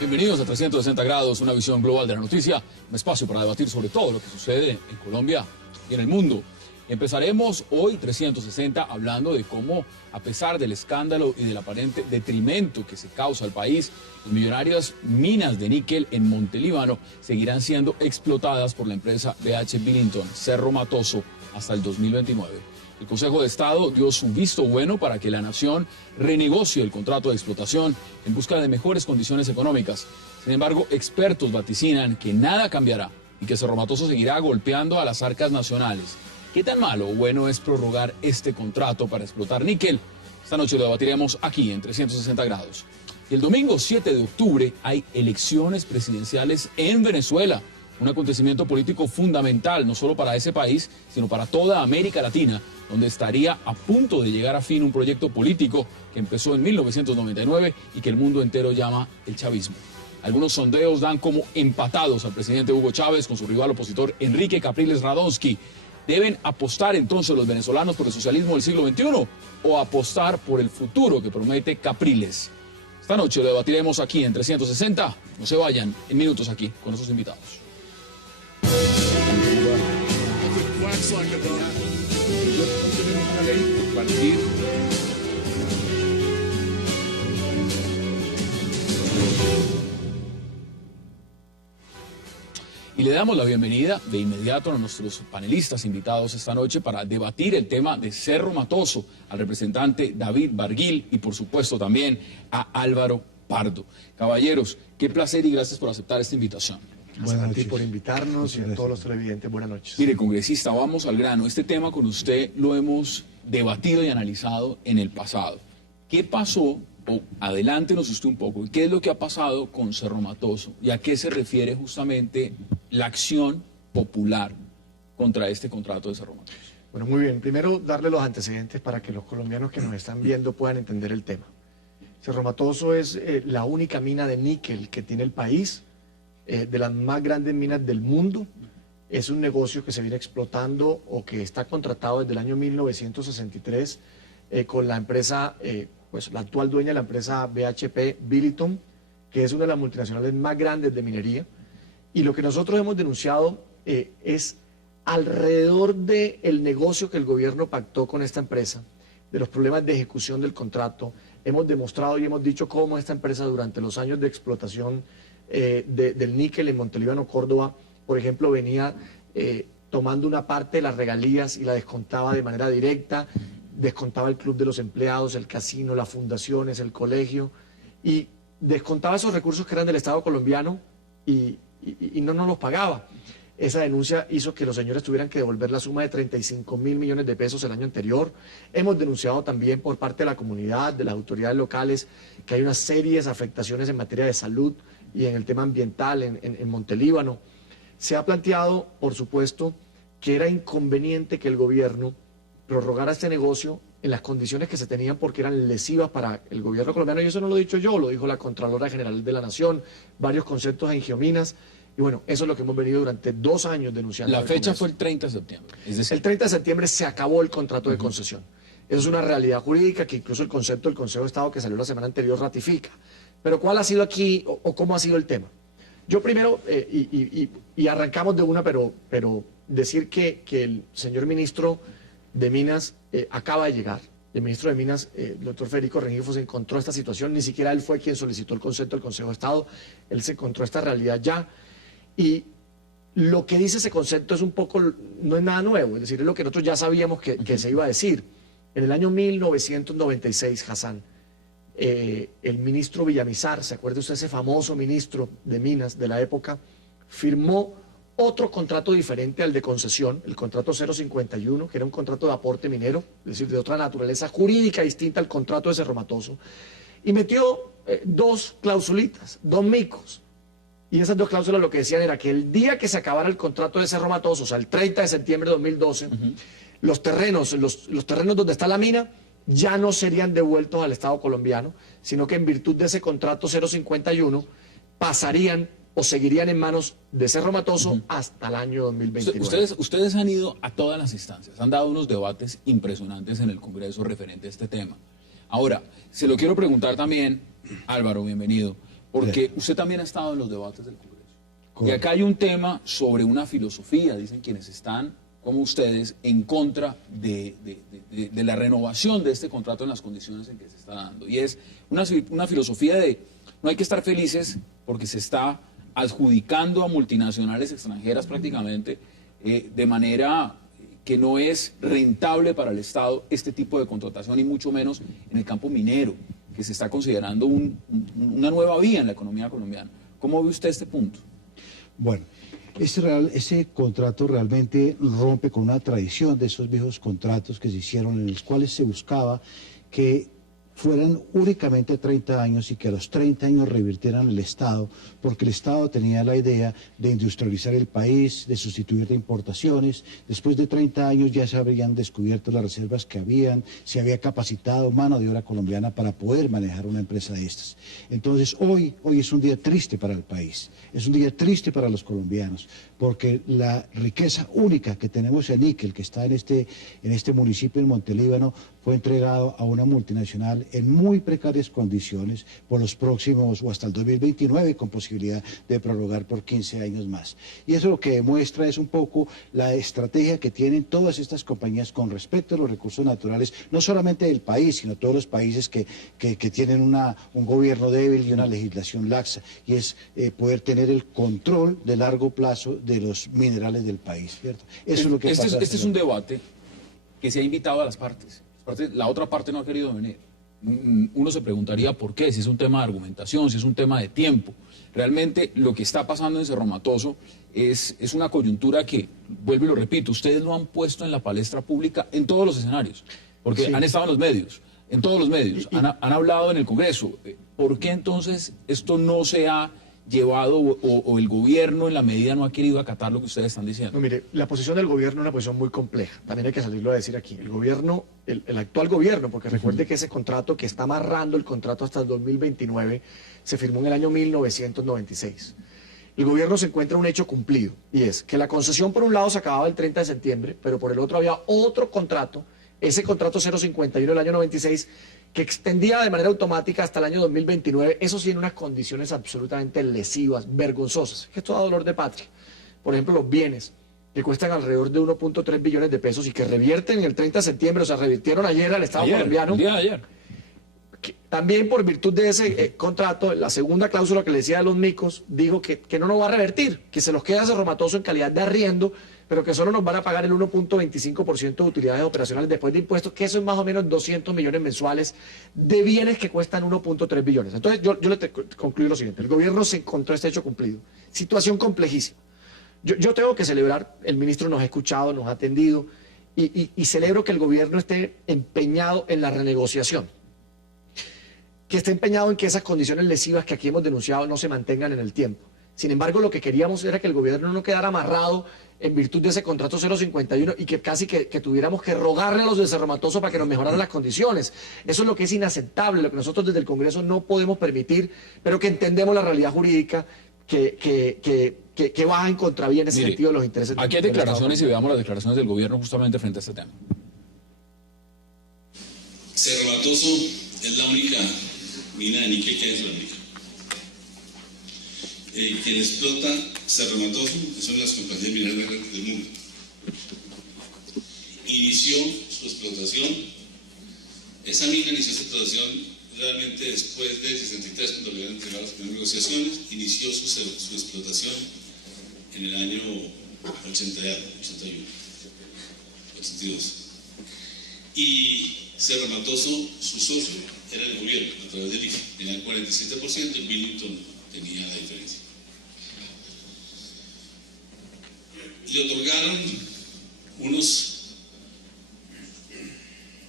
Bienvenidos a 360 grados, una visión global de la noticia, un espacio para debatir sobre todo lo que sucede en Colombia y en el mundo. Empezaremos hoy 360 hablando de cómo, a pesar del escándalo y del aparente detrimento que se causa al país, las millonarias minas de níquel en Montelíbano seguirán siendo explotadas por la empresa BH Billington, Cerro Matoso, hasta el 2029. El Consejo de Estado dio su visto bueno para que la nación renegocie el contrato de explotación en busca de mejores condiciones económicas. Sin embargo, expertos vaticinan que nada cambiará y que Cerro Matoso seguirá golpeando a las arcas nacionales. ¿Qué tan malo o bueno es prorrogar este contrato para explotar níquel? Esta noche lo debatiremos aquí en 360 grados. Y el domingo 7 de octubre hay elecciones presidenciales en Venezuela. Un acontecimiento político fundamental, no solo para ese país, sino para toda América Latina, donde estaría a punto de llegar a fin un proyecto político que empezó en 1999 y que el mundo entero llama el chavismo. Algunos sondeos dan como empatados al presidente Hugo Chávez con su rival opositor Enrique Capriles Radonsky. ¿Deben apostar entonces los venezolanos por el socialismo del siglo XXI o apostar por el futuro que promete Capriles? Esta noche lo debatiremos aquí en 360. No se vayan, en minutos aquí con nuestros invitados. Y le damos la bienvenida de inmediato a nuestros panelistas invitados esta noche para debatir el tema de Cerro Matoso, al representante David Barguil y por supuesto también a Álvaro Pardo. Caballeros, qué placer y gracias por aceptar esta invitación. Gracias a ti por invitarnos y a todos los televidentes. Buenas noches. Mire, congresista, vamos al grano. Este tema con usted lo hemos debatido y analizado en el pasado. ¿Qué pasó? O adelántenos usted un poco. ¿Qué es lo que ha pasado con Cerro Matoso? ¿Y a qué se refiere justamente la acción popular contra este contrato de Cerro Matoso? Bueno, muy bien. Primero, darle los antecedentes para que los colombianos que nos están viendo puedan entender el tema. Cerro Matoso es la única mina de níquel que tiene el país, de las más grandes minas del mundo. Es un negocio que se viene explotando o que está contratado desde el año 1963 con la empresa, pues la actual dueña de la empresa BHP Billiton, que es una de las multinacionales más grandes de minería. Y lo que nosotros hemos denunciado es alrededor del negocio que el gobierno pactó con esta empresa, de los problemas de ejecución del contrato. Hemos demostrado y hemos dicho cómo esta empresa durante los años de explotación del níquel en Montelíbano, Córdoba, por ejemplo, venía tomando una parte de las regalías y la descontaba de manera directa, descontaba el club de los empleados, el casino, las fundaciones, el colegio, y descontaba esos recursos que eran del Estado colombiano y no nos los pagaba. Esa denuncia hizo que los señores tuvieran que devolver la suma de 35.000 millones de pesos el año anterior. Hemos denunciado también por parte de la comunidad, de las autoridades locales, que hay unas serias afectaciones en materia de salud y en el tema ambiental en Montelíbano. Se ha planteado, por supuesto, que era inconveniente que el gobierno prorrogara este negocio en las condiciones que se tenían porque eran lesivas para el gobierno colombiano, y eso no lo he dicho yo, lo dijo la Contralora General de la Nación, varios conceptos en Geominas, y bueno, eso es lo que hemos venido durante 2 años denunciando. La fecha fue el 30 de septiembre. Es decir, el 30 de septiembre se acabó el contrato de concesión. Eso es una realidad jurídica que incluso el concepto del Consejo de Estado que salió la semana anterior ratifica. Pero ¿cuál ha sido aquí o cómo ha sido el tema? Yo primero, y arrancamos de una, pero decir que el señor ministro de Minas acaba de llegar. El ministro de Minas, el doctor Federico Rengifo, se encontró esta situación. Ni siquiera él fue quien solicitó el concepto del Consejo de Estado. Él se encontró esta realidad ya. Y lo que dice ese concepto es un poco, no es nada nuevo. Es decir, es lo que nosotros ya sabíamos que se iba a decir. En el año 1996, Hassan, el ministro Villamizar, ¿se acuerda usted ese famoso ministro de Minas de la época? Firmó otro contrato diferente al de concesión, el contrato 051, que era un contrato de aporte minero, es decir, de otra naturaleza jurídica distinta al contrato de Cerro Matoso, y metió 2 clausulitas, 2 micos. Y esas 2 cláusulas lo que decían era que el día que se acabara el contrato de Cerro Matoso, o sea, el 30 de septiembre de 2012, los terrenos donde está la mina ya no serían devueltos al Estado colombiano, sino que en virtud de ese contrato 051, pasarían o seguirían en manos de Cerro Matoso hasta el año 2029. Ustedes han ido a todas las instancias, han dado unos debates impresionantes en el Congreso referente a este tema. Ahora, se lo quiero preguntar también, Álvaro, bienvenido, porque usted también ha estado en los debates del Congreso. Y acá hay un tema sobre una filosofía, dicen quienes están, como ustedes, en contra de la renovación de este contrato en las condiciones en que se está dando. Y es una filosofía de no hay que estar felices porque se está adjudicando a multinacionales extranjeras prácticamente de manera que no es rentable para el Estado este tipo de contratación y mucho menos en el campo minero, que se está considerando una nueva vía en la economía colombiana. ¿Cómo ve usted este punto? Bueno, ese contrato realmente rompe con una tradición de esos viejos contratos que se hicieron en los cuales se buscaba que fueran únicamente 30 años y que a los 30 años revirtieran el Estado, porque el Estado tenía la idea de industrializar el país, de sustituir de importaciones. Después de 30 años ya se habrían descubierto las reservas que habían, se había capacitado mano de obra colombiana para poder manejar una empresa de estas. Entonces hoy es un día triste para el país, es un día triste para los colombianos, porque la riqueza única que tenemos en níquel, que está en este municipio, en Montelíbano, fue entregado a una multinacional en muy precarias condiciones por los próximos o hasta el 2029 con posibilidad de prorrogar por 15 años más. Y eso lo que demuestra es un poco la estrategia que tienen todas estas compañías con respecto a los recursos naturales, no solamente del país, sino todos los países que tienen un gobierno débil y una legislación laxa, y es poder tener el control de largo plazo de los minerales del país, ¿cierto? Eso es lo que este es un debate que se ha invitado a las partes. La otra parte no ha querido venir. Uno se preguntaría por qué, si es un tema de argumentación, si es un tema de tiempo. Realmente lo que está pasando en Cerro Matoso es una coyuntura que, vuelvo y lo repito, ustedes lo han puesto en la palestra pública en todos los escenarios, porque sí, han estado en los medios, en todos los medios, han hablado en el Congreso. ¿Por qué entonces esto no se ha llevado o el gobierno en la medida no ha querido acatar lo que ustedes están diciendo? No, mire, la posición del gobierno es una posición muy compleja, también hay que salirlo a decir aquí. El gobierno, el actual gobierno, porque recuerde que ese contrato que está amarrando el contrato hasta el 2029, se firmó en el año 1996. El gobierno se encuentra un hecho cumplido, y es que la concesión por un lado se acababa el 30 de septiembre, pero por el otro había otro contrato, ese contrato 051 del año 96, que extendía de manera automática hasta el año 2029, eso sí en unas condiciones absolutamente lesivas, vergonzosas, que esto da dolor de patria. Por ejemplo, los bienes que cuestan alrededor de 1.3 billones de pesos y que revierten el 30 de septiembre, o sea, revirtieron ayer al Estado colombiano. El día de ayer. También por virtud de ese contrato, la segunda cláusula que le decía de los micos, dijo que no nos va a revertir, que se los queda Cerro Matoso en calidad de arriendo, pero que solo nos van a pagar el 1.25% de utilidades operacionales después de impuestos, que eso es más o menos 200 millones mensuales de bienes que cuestan 1.3 billones. Entonces yo le concluyo lo siguiente, el gobierno se encontró este hecho cumplido, situación complejísima. Yo tengo que celebrar, el ministro nos ha escuchado, nos ha atendido, y celebro que el gobierno esté empeñado en la renegociación, que esté empeñado en que esas condiciones lesivas que aquí hemos denunciado no se mantengan en el tiempo. Sin embargo, lo que queríamos era que el gobierno no quedara amarrado en virtud de ese contrato 051 y que casi que tuviéramos que rogarle a los de Cerro Matoso para que nos mejoraran las condiciones. Eso es lo que es inaceptable, lo que nosotros desde el Congreso no podemos permitir, pero que entendemos la realidad jurídica que va en contravía en ese sentido de los intereses. Aquí hay declaraciones y veamos las declaraciones del gobierno justamente frente a este tema. Cerro Matoso es la única mina de níquel que hay en Sudamérica. Quien explota Cerro Matoso son las compañías mineras más grandes del mundo. Inició su explotación, esa mina inició su explotación realmente después de 63, cuando le habían entregado las primeras negociaciones, inició su explotación en el año 81, 82. Y Cerro Matoso, su socio, era el gobierno, a través del IFE, tenía el 47% y Billington tenía la diferencia. Le otorgaron unos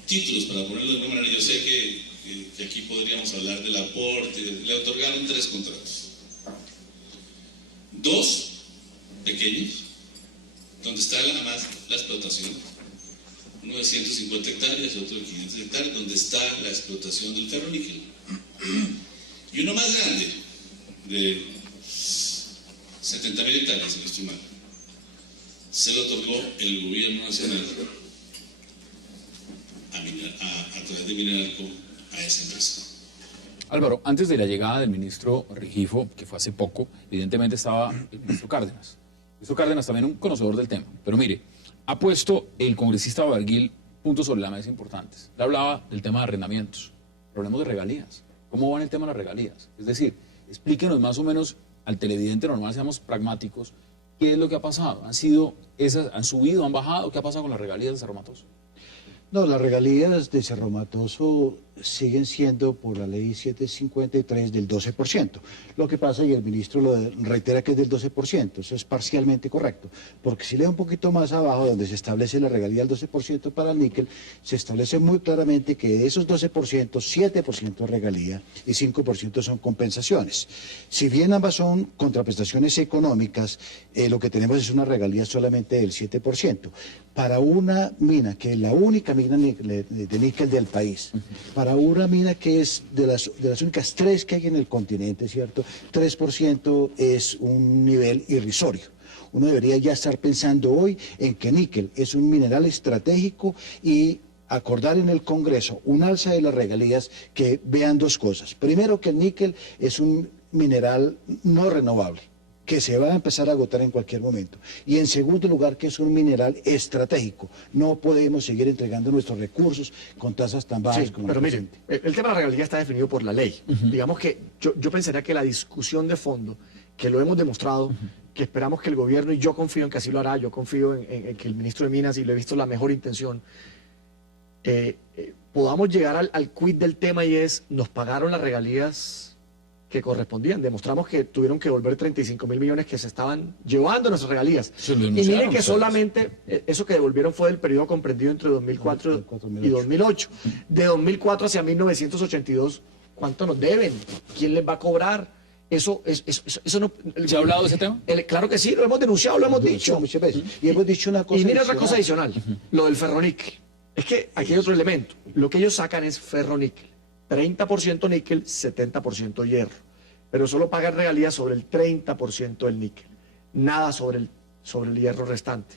títulos, para ponerlo de alguna manera. Yo sé que aquí podríamos hablar del aporte. Le otorgaron 3 contratos. 2 pequeños, donde está además la explotación. Uno de 150 hectáreas y otro de 500 hectáreas, donde está la explotación del ferroníquel. Y uno más grande, de 70.000 hectáreas, si no estoy mal, se lo otorgó el gobierno nacional a través de Mineralco a esa empresa. Álvaro, antes de la llegada del ministro Rengifo, que fue hace poco, evidentemente estaba el ministro Cárdenas. El ministro Cárdenas también un conocedor del tema. Pero mire, ha puesto el congresista Barguil puntos sobre la mesa importantes. Le hablaba del tema de arrendamientos, hablemos de regalías. ¿Cómo va en el tema de las regalías? Es decir, explíquenos más o menos al televidente normal, seamos pragmáticos, ¿qué es lo que ha pasado? ¿Han subido, han bajado? ¿Qué ha pasado con las regalías de Cerro Matoso? No, las regalías de Cerro Matoso siguen siendo por la ley 753 del 12%. Lo que pasa, y el ministro lo reitera, que es del 12%, eso es parcialmente correcto, porque si lee un poquito más abajo, donde se establece la regalía del 12% para el níquel, se establece muy claramente que de esos 12%, 7% es regalía y 5% son compensaciones. Si bien ambas son contraprestaciones económicas, lo que tenemos es una regalía solamente del 7%. Para una mina, que es la única mina de níquel del país, para una mina que es de las únicas 3 que hay en el continente, ¿cierto? 3% es un nivel irrisorio. Uno debería ya estar pensando hoy en que níquel es un mineral estratégico y acordar en el Congreso un alza de las regalías que vean dos cosas. Primero, que el níquel es un mineral no renovable, que se va a empezar a agotar en cualquier momento. Y en segundo lugar, que es un mineral estratégico. No podemos seguir entregando nuestros recursos con tasas tan bajas Sí, como pero el miren, el tema de la regalía está definido por la ley. Digamos que yo pensaría que la discusión de fondo, que lo hemos demostrado, que esperamos que el gobierno, y yo confío en que así lo hará, yo confío en que el ministro de Minas, y le he visto la mejor intención, podamos llegar al quid del tema, y es, nos pagaron las regalías que correspondían. Demostramos que tuvieron que devolver 35.000 millones que se estaban llevando nuestras regalías. Se lo Y denunciaron miren que ustedes. solamente eso que devolvieron fue del periodo comprendido entre 2004 y 2008. De 2004 hacia 1982, ¿cuánto nos deben? ¿Quién les va a cobrar? Eso no... ¿Se ha hablado de ese tema? Claro que sí, lo hemos denunciado, lo hemos dicho. muchas veces. Y hemos dicho una cosa Y mira otra cosa adicional. adicional, lo del ferroníquel. Es que aquí hay otro elemento. Lo que ellos sacan es ferroníquel. 30% níquel, 70% hierro. Pero solo pagan regalías sobre el 30% del níquel. Nada sobre el hierro restante.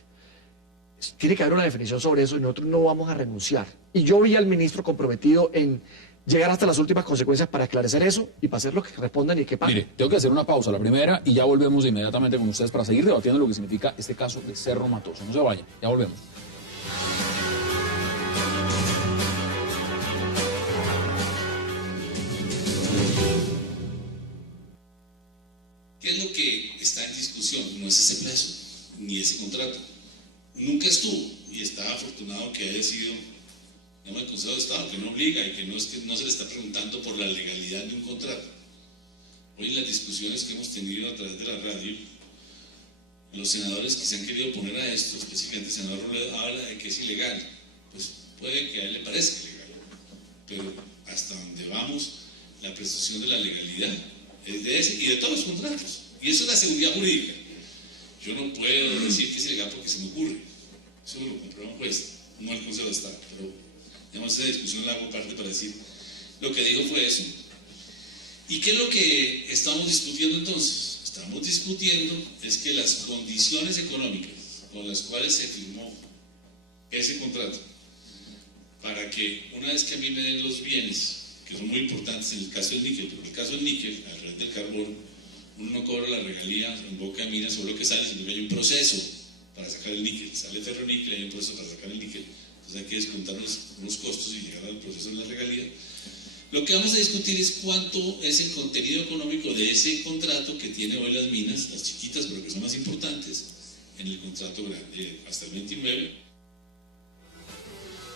Tiene que haber una definición sobre eso y nosotros no vamos a renunciar. Y yo vi al ministro comprometido en llegar hasta las últimas consecuencias para esclarecer eso y para hacer lo que respondan y que paguen. Mire, tengo que hacer una pausa, la primera, y ya volvemos inmediatamente con ustedes para seguir debatiendo lo que significa este caso de Cerro Matoso. No se vayan, ya volvemos. ¿Qué es lo que está en discusión? No es ese plazo, ni ese contrato. Nunca estuvo, y está afortunado que haya sido el Consejo de Estado, que no obliga y que no se le está preguntando por la legalidad de un contrato. Hoy en las discusiones que hemos tenido a través de la radio, los senadores que se han querido oponer a esto, específicamente el senador Robledo, habla de que es ilegal. Pues puede que a él le parezca ilegal, pero hasta donde vamos, la prestación de la legalidad es de ese y de todos los contratos. Y eso es la seguridad jurídica. Yo no puedo decir que es ilegal porque se me ocurre. Eso lo comprueba un juez, no el Consejo de Estado. Pero digamos, esa discusión la hago parte para decir, lo que dijo fue eso. ¿Y qué es lo que estamos discutiendo entonces? Estamos discutiendo es que las condiciones económicas con las cuales se firmó ese contrato, para que una vez que a mí me den los bienes, que son muy importantes en el caso del níquel, pero en el caso del níquel, al revés del carbono, uno no cobra la regalía en boca de mina sobre lo que sale, sino que hay un proceso para sacar el níquel. Sale ferroníquel, hay un proceso para sacar el níquel. Entonces hay que descontar unos costos y llegar al proceso de la regalía. Lo que vamos a discutir es cuánto es el contenido económico de ese contrato que tiene hoy las minas, las chiquitas, pero que son más importantes, en el contrato grande, hasta el 29.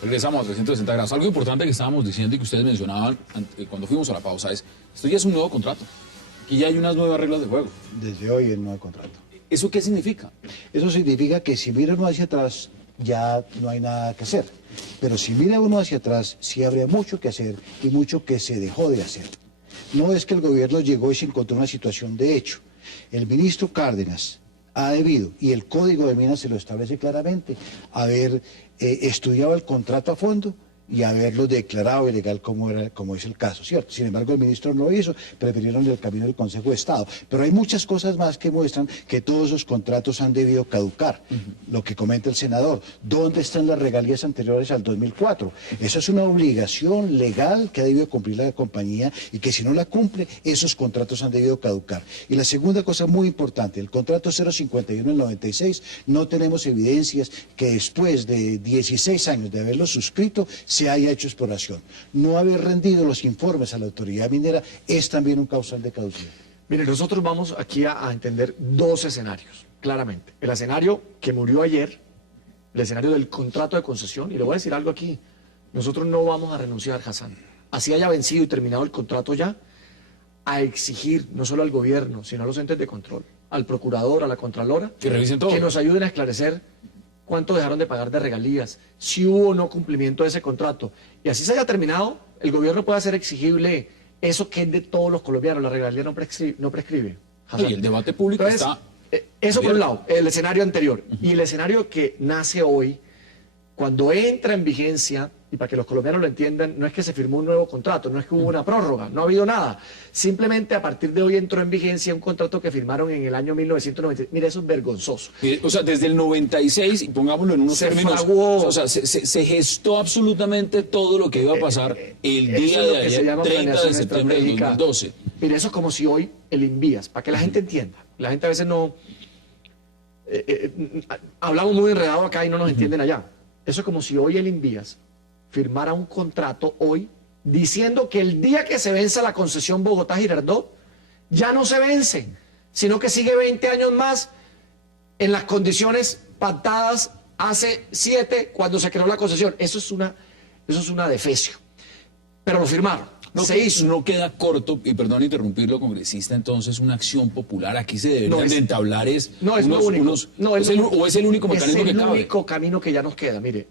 Regresamos a 360 grados. Algo importante que estábamos diciendo y que ustedes mencionaban cuando fuimos a la pausa es, esto ya es un nuevo contrato. Aquí ya hay unas nuevas reglas de juego. Desde hoy el nuevo contrato. ¿Eso qué significa? Eso significa que si mira uno hacia atrás, ya no hay nada que hacer. Pero si mira uno hacia atrás, sí habría mucho que hacer y mucho que se dejó de hacer. No es que el gobierno llegó y se encontró una situación de hecho. El ministro Cárdenas ha debido, y el Código de Minas se lo establece claramente, haber estudiado el contrato a fondo y haberlo declarado ilegal como es el caso, ¿cierto? Sin embargo, el ministro no lo hizo, prefirieron el camino del Consejo de Estado. Pero hay muchas cosas más que muestran que todos esos contratos han debido caducar. Lo que comenta el senador, ¿dónde están las regalías anteriores al 2004? Esa es una obligación legal que ha debido cumplir la compañía y que si no la cumple, esos contratos han debido caducar. Y la segunda cosa muy importante, el contrato 051 del 96, no tenemos evidencias que después de 16 años de haberlo suscrito, se haya hecho exploración. No haber rendido los informes a la autoridad minera es también un causal de caducidad. Mire, nosotros vamos aquí a entender dos escenarios, claramente. El escenario que murió ayer, el escenario del contrato de concesión, y le voy a decir algo aquí, nosotros no vamos a renunciar, Hassan, así haya vencido y terminado el contrato ya, a exigir no solo al gobierno, sino a los entes de control, al procurador, a la contralora, que revisen todo, que nos ayuden a esclarecer cuánto dejaron de pagar de regalías, si hubo o no cumplimiento de ese contrato. Y así se haya terminado, el gobierno puede hacer exigible eso que es de todos los colombianos, la regalía no prescribe. Y el debate público Entonces, está... eso por un lado, el escenario anterior. Y el escenario que nace hoy, cuando entra en vigencia, y para que los colombianos lo entiendan, no es que se firmó un nuevo contrato, no es que hubo una prórroga, no ha habido nada. Simplemente a partir de hoy entró en vigencia un contrato que firmaron en el año 1990. Mira, eso es vergonzoso. O sea, desde el 96, y pongámoslo en unos términos, o sea, se gestó absolutamente todo lo que iba a pasar el día de ayer, 30 de septiembre del 2012. Mira, eso es como si hoy el Invías, para que la gente entienda. La gente a veces no... hablamos muy enredado acá y no nos entienden allá. Eso es como si hoy el Invías firmara un contrato hoy diciendo que el día que se venza la concesión Bogotá-Girardot ya no se vence, sino que sigue 20 años más en las condiciones pactadas hace 7 cuando se creó la concesión. Eso es una defecio. Pero lo firmaron. Se hizo. No queda corto, y perdón interrumpirlo, congresista, entonces una acción popular. Aquí se deberían de entablar es lo único. ¿O es el único mecanismo que cabe? Es el único camino que ya nos queda, mire.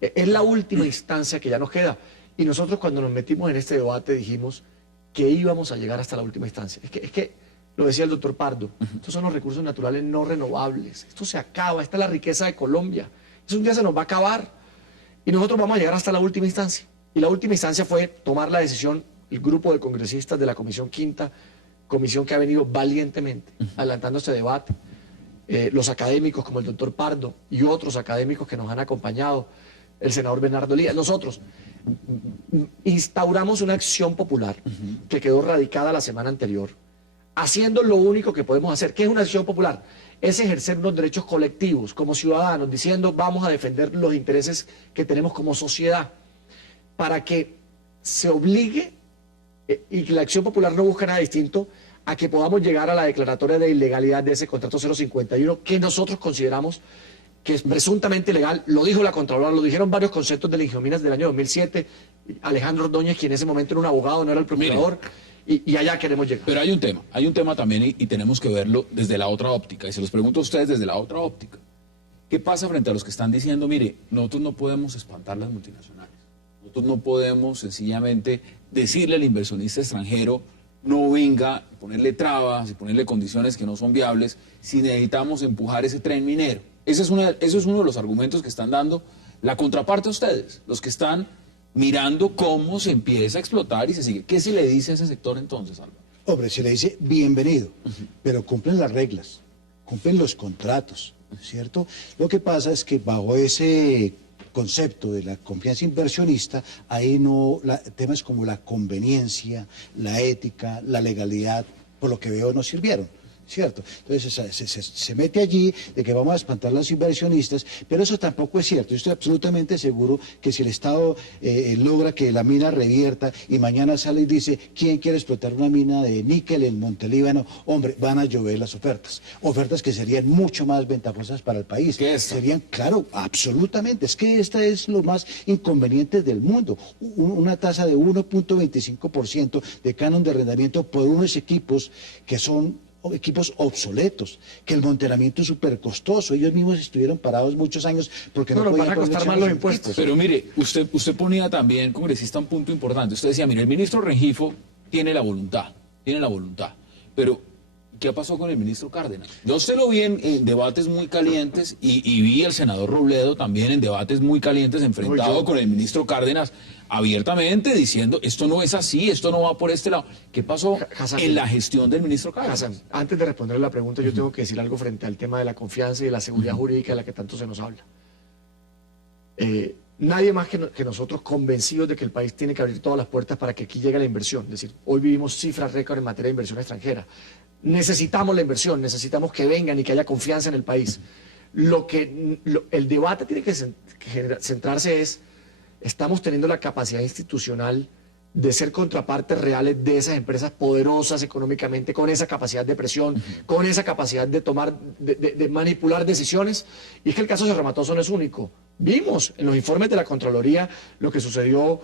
Es la última instancia que ya nos queda. Y nosotros cuando nos metimos en este debate dijimos que íbamos a llegar hasta la última instancia. Es que lo decía el doctor Pardo, estos son los recursos naturales no renovables. Esto se acaba, esta es la riqueza de Colombia. Eso un día se nos va a acabar. Y nosotros vamos a llegar hasta la última instancia. Y la última instancia fue tomar la decisión, el grupo de congresistas de la Comisión Quinta, comisión que ha venido valientemente adelantando este debate, los académicos como el doctor Pardo y otros académicos que nos han acompañado, el senador Bernardo Lía, nosotros instauramos una acción popular que quedó radicada la semana anterior, haciendo lo único que podemos hacer. ¿Qué es una acción popular? Es ejercer unos derechos colectivos como ciudadanos, diciendo vamos a defender los intereses que tenemos como sociedad, para que se obligue, y que la acción popular no busca nada distinto, a que podamos llegar a la declaratoria de ilegalidad de ese contrato 051, que nosotros consideramos que es presuntamente ilegal. Lo dijo la Contralora, lo dijeron varios conceptos de la Ingeominas del año 2007, Alejandro Ordóñez, quien en ese momento era un abogado, no era el procurador, y allá queremos llegar. Pero hay un tema también y tenemos que verlo desde la otra óptica, y se los pregunto a ustedes desde la otra óptica. ¿Qué pasa frente a los que están diciendo, mire, nosotros no podemos espantar las multinacionales? Nosotros no podemos sencillamente decirle al inversionista extranjero no venga a ponerle trabas y ponerle condiciones que no son viables si necesitamos empujar ese tren minero. Ese es uno de los argumentos que están dando la contraparte a ustedes, los que están mirando cómo se empieza a explotar y se sigue. ¿Qué se le dice a ese sector entonces, Álvaro? Hombre, se le dice bienvenido, pero cumplen las reglas, cumplen los contratos, ¿cierto? Lo que pasa es que bajo ese concepto de la confianza inversionista, ahí temas como la conveniencia, la ética, la legalidad, por lo que veo no sirvieron, ¿cierto? Entonces se mete allí de que vamos a espantar a los inversionistas, pero eso tampoco es cierto. Yo estoy absolutamente seguro que si el Estado logra que la mina revierta y mañana sale y dice, ¿quién quiere explotar una mina de níquel en Montelíbano? Hombre, van a llover las ofertas que serían mucho más ventajosas para el país. ¿Qué es? Serían, claro, absolutamente. Es que esta es lo más inconveniente del mundo. Una tasa de 1.25% de canon de arrendamiento por unos equipos que son equipos obsoletos, que el mantenimiento es súper costoso. Ellos mismos estuvieron parados muchos años porque no podían costar más los impuestos. Pero mire, usted ponía también, congresista, un punto importante. Usted decía, mire, el ministro Rengifo tiene la voluntad, pero ¿qué pasó con el ministro Cárdenas? Yo usted lo vi en debates muy calientes y vi al senador Robledo también en debates muy calientes enfrentado con el ministro Cárdenas abiertamente diciendo esto no es así, esto no va por este lado. ¿Qué pasó en la gestión del ministro Cárdenas? Hassan, antes de responder la pregunta, yo tengo que decir algo frente al tema de la confianza y de la seguridad jurídica de la que tanto se nos habla. Nadie más que nosotros convencidos de que el país tiene que abrir todas las puertas para que aquí llegue la inversión. Es decir, hoy vivimos cifras récord en materia de inversión extranjera. Necesitamos la inversión, necesitamos que vengan y que haya confianza en el país. El debate tiene que centrarse es, estamos teniendo la capacidad institucional de ser contrapartes reales de esas empresas poderosas económicamente, con esa capacidad de presión, con esa capacidad de tomar, de manipular decisiones. Y es que el caso de Cerro no es único. Vimos en los informes de la Contraloría lo que sucedió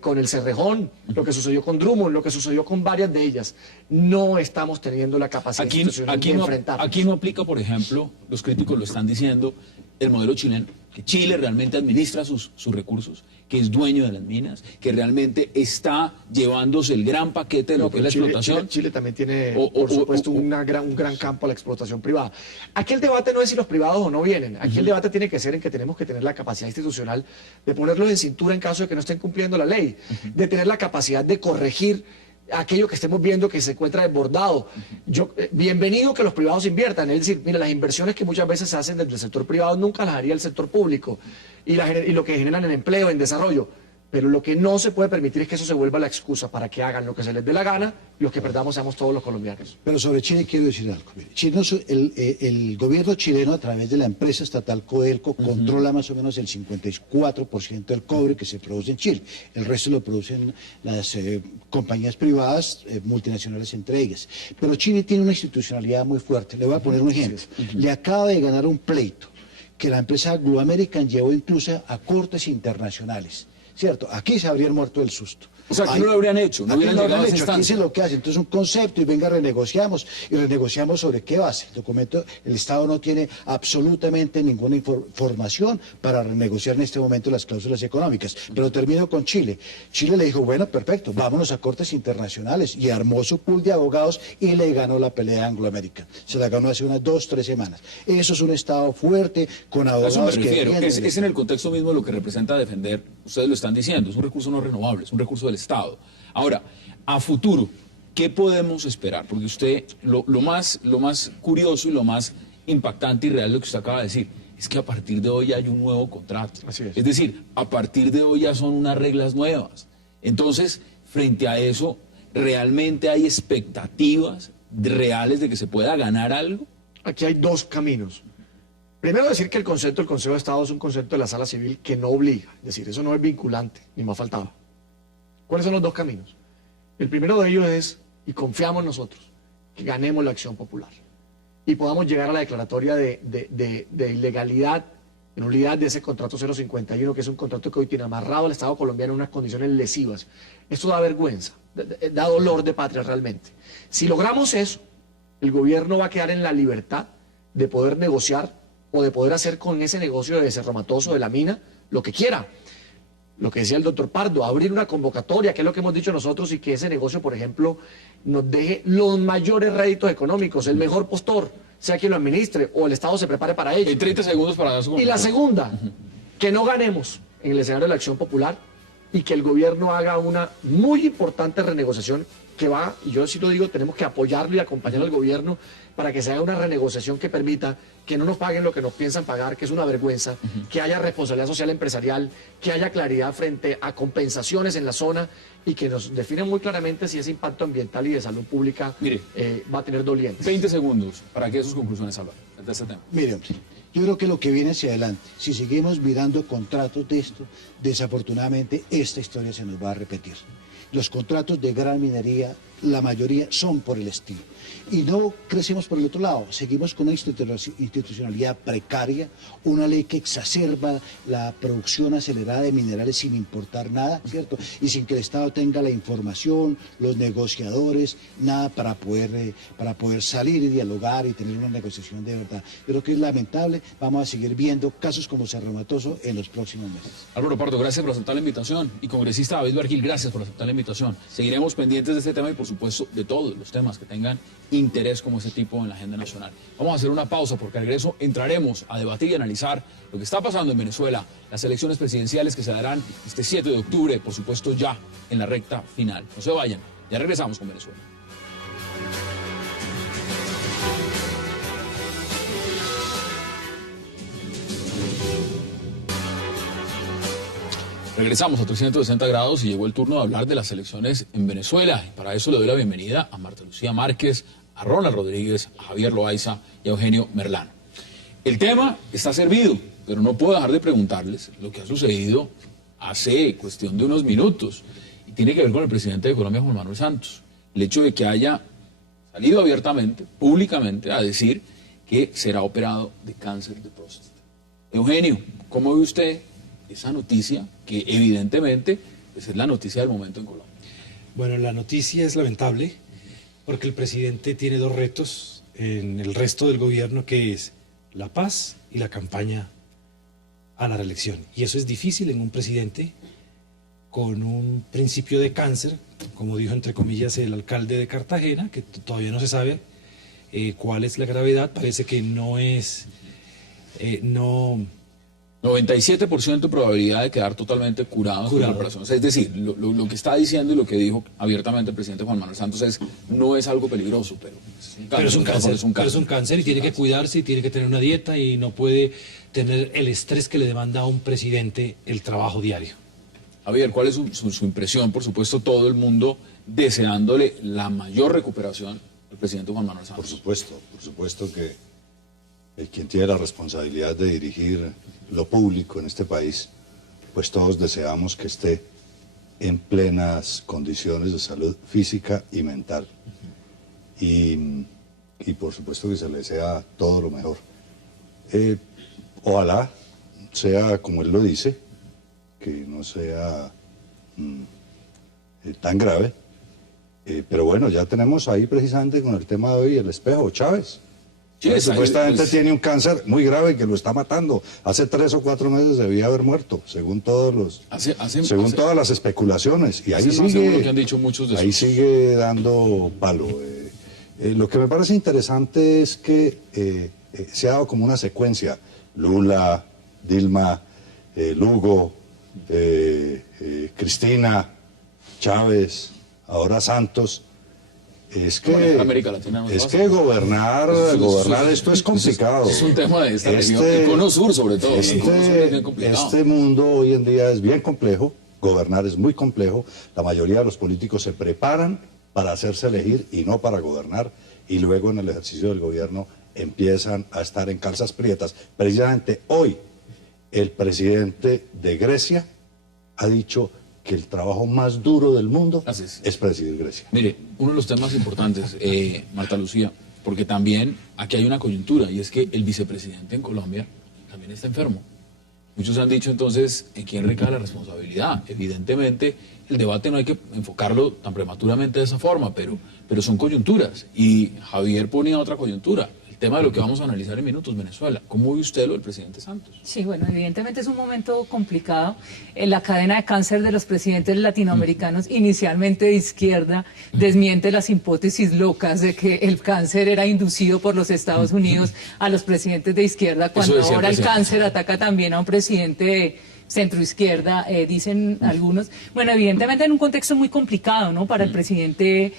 con el Cerrejón, lo que sucedió con Drummond, lo que sucedió con varias de ellas. No estamos teniendo la capacidad institucional de enfrentarnos. Aquí no aplica, por ejemplo, los críticos lo están diciendo, el modelo chileno, que Chile realmente administra sus recursos, que es dueño de las minas, que realmente está llevándose el gran paquete de lo que es la explotación. Chile también tiene, por supuesto, un gran campo a la explotación privada. Aquí el debate no es si los privados o no vienen. Aquí el debate tiene que ser en que tenemos que tener la capacidad institucional de ponerlos en cintura en caso de que no estén cumpliendo la ley, de tener la capacidad de corregir aquello que estemos viendo que se encuentra desbordado. Bienvenido que los privados inviertan, es decir, mira, las inversiones que muchas veces se hacen desde el sector privado nunca las haría el sector público y lo que generan en empleo, en desarrollo. Pero lo que no se puede permitir es que eso se vuelva la excusa para que hagan lo que se les dé la gana y los que perdamos seamos todos los colombianos. Pero sobre Chile quiero decir algo. El gobierno chileno, a través de la empresa estatal Codelco, controla más o menos el 54% del cobre que se produce en Chile. El resto lo producen las compañías privadas, multinacionales entre ellas. Pero Chile tiene una institucionalidad muy fuerte. Le voy a poner un ejemplo. Le acaba de ganar un pleito que la empresa Anglo American llevó incluso a cortes internacionales. ¿Cierto? Aquí se habrían muerto del susto. O sea, aquí no lo habrían hecho, no hubieran llegado a esa instancia. Aquí es lo que hacen, entonces un concepto y venga, renegociamos, y renegociamos sobre qué base. El documento, el Estado no tiene absolutamente ninguna información para renegociar en este momento las cláusulas económicas. Pero termino con Chile. Chile le dijo, bueno, perfecto, vámonos a cortes internacionales, y armó su pool de abogados y le ganó la pelea a Anglo American. Se la ganó hace unas 2 o 3 semanas. Eso es un Estado fuerte, con abogados a eso me refiero, que es en el contexto mismo de lo que representa defender, ustedes lo están diciendo, es un recurso no renovable, es un recurso del Estado. Ahora, a futuro, ¿qué podemos esperar? Porque usted, lo más curioso y lo más impactante y real de lo que usted acaba de decir, es que a partir de hoy hay un nuevo contrato. Así es. Es decir, a partir de hoy ya son unas reglas nuevas. Entonces, frente a eso, ¿realmente hay expectativas reales de que se pueda ganar algo? Aquí hay 2 caminos. Primero, decir que el concepto del Consejo de Estado es un concepto de la Sala Civil que no obliga. Es decir, eso no es vinculante, ni más faltaba. ¿Cuáles son los 2 caminos? El primero de ellos es, y confiamos nosotros, que ganemos la acción popular y podamos llegar a la declaratoria de ilegalidad, de nulidad de ese contrato 051, que es un contrato que hoy tiene amarrado al Estado colombiano en unas condiciones lesivas. Esto da vergüenza, da dolor de patria realmente. Si logramos eso, el gobierno va a quedar en la libertad de poder negociar o de poder hacer con ese negocio de Cerro Matoso, de la mina, lo que quiera. Lo que decía el doctor Pardo, abrir una convocatoria, que es lo que hemos dicho nosotros, y que ese negocio, por ejemplo, nos deje los mayores réditos económicos, el mejor postor, sea quien lo administre, o el Estado se prepare para ello. Hay 30 segundos para dar su Y la segunda, que no ganemos en el escenario de la acción popular y que el gobierno haga una muy importante renegociación que va, y yo sí lo digo, tenemos que apoyarlo y acompañar al gobierno para que se haga una renegociación que permita que no nos paguen lo que nos piensan pagar, que es una vergüenza, que haya responsabilidad social empresarial, que haya claridad frente a compensaciones en la zona y que nos define muy claramente si ese impacto ambiental y de salud pública va a tener dolientes. 20 segundos para que sus conclusiones salgan de este tema. Mire, yo creo que lo que viene hacia adelante, si seguimos mirando contratos de esto, desafortunadamente esta historia se nos va a repetir. Los contratos de gran minería, la mayoría son por el estilo. Y no crecemos por el otro lado, seguimos con una institucionalidad precaria, una ley que exacerba la producción acelerada de minerales sin importar nada, ¿cierto? Y sin que el Estado tenga la información, los negociadores, nada para poder salir y dialogar y tener una negociación de verdad. Yo creo que es lamentable, vamos a seguir viendo casos como Cerro Matoso en los próximos meses. Álvaro Pardo, gracias por aceptar la invitación. Y congresista David Barguil, gracias por aceptar la invitación. Seguiremos pendientes de este tema y por supuesto supuesto, de todos los temas que tengan interés como ese tipo en la agenda nacional. Vamos a hacer una pausa porque al regreso entraremos a debatir y analizar lo que está pasando en Venezuela, las elecciones presidenciales que se darán este 7 de octubre, por supuesto ya en la recta final. No se vayan, ya regresamos con Venezuela. Regresamos a 360 grados y llegó el turno de hablar de las elecciones en Venezuela. Y para eso le doy la bienvenida a Marta Lucía Márquez, a Ronald Rodríguez, a Javier Loaiza y a Eugenio Merlano. El tema está servido, pero no puedo dejar de preguntarles lo que ha sucedido hace cuestión de unos minutos. Y tiene que ver con el presidente de Colombia, Juan Manuel Santos. El hecho de que haya salido abiertamente, públicamente, a decir que será operado de cáncer de próstata. Eugenio, ¿cómo ve usted esa noticia que evidentemente pues, es la noticia del momento en Colombia? Bueno, la noticia es lamentable porque el presidente tiene dos retos en el resto del gobierno, que es la paz y la campaña a la reelección. Y eso es difícil en un presidente con un principio de cáncer, como dijo entre comillas el alcalde de Cartagena, que todavía no se sabe cuál es la gravedad. Parece que no es... 97% de probabilidad de quedar totalmente curado con la operación. O sea, es decir, lo que está diciendo y lo que dijo abiertamente el presidente Juan Manuel Santos es, no es algo peligroso, pero es un cáncer. Pero es un cáncer y tiene que cuidarse y tiene que tener una dieta y no puede tener el estrés que le demanda a un presidente el trabajo diario. Javier, ¿cuál es su impresión? Por supuesto, todo el mundo deseándole la mayor recuperación al presidente Juan Manuel Santos. Por supuesto que quien tiene la responsabilidad de dirigir lo público en este país, pues todos deseamos que esté en plenas condiciones de salud física y mental. Y por supuesto que se le desea todo lo mejor. Ojalá sea como él lo dice, que no sea tan grave. Pero bueno, ya tenemos ahí precisamente con el tema de hoy el espejo, Chávez. Sí, supuestamente tiene un cáncer muy grave que lo está matando. Hace 3 o 4 meses debía haber muerto, según todas las especulaciones. Y ahí sigue, que han dicho muchos de ahí sigue dando palo. Lo que me parece interesante es que se ha dado como una secuencia. Lula, Dilma, Lugo, Cristina, Chávez, ahora Santos. Es que gobernar esto es complicado. Es un tema de esta región, el Cono Sur sobre todo. Este mundo hoy en día es bien complejo, gobernar es muy complejo. La mayoría de los políticos se preparan para hacerse elegir y no para gobernar, y luego en el ejercicio del gobierno empiezan a estar en calzas prietas. Precisamente hoy el presidente de Grecia ha dicho que el trabajo más duro del mundo es presidir Grecia. Mire, uno de los temas importantes, Marta Lucía, porque también aquí hay una coyuntura, y es que el vicepresidente en Colombia también está enfermo. Muchos han dicho entonces en quién recae la responsabilidad. Evidentemente, el debate no hay que enfocarlo tan prematuramente de esa forma, pero son coyunturas. Y Javier ponía otra coyuntura. El tema de lo que vamos a analizar en minutos, Venezuela. ¿Cómo ve usted lo del presidente Santos? Sí, bueno, evidentemente es un momento complicado. La cadena de cáncer de los presidentes latinoamericanos, inicialmente de izquierda, desmiente las hipótesis locas de que el cáncer era inducido por los Estados Unidos a los presidentes de izquierda, cuando ahora el cáncer ataca también a un presidente de centroizquierda, dicen algunos. Bueno, evidentemente en un contexto muy complicado, ¿no?, para el presidente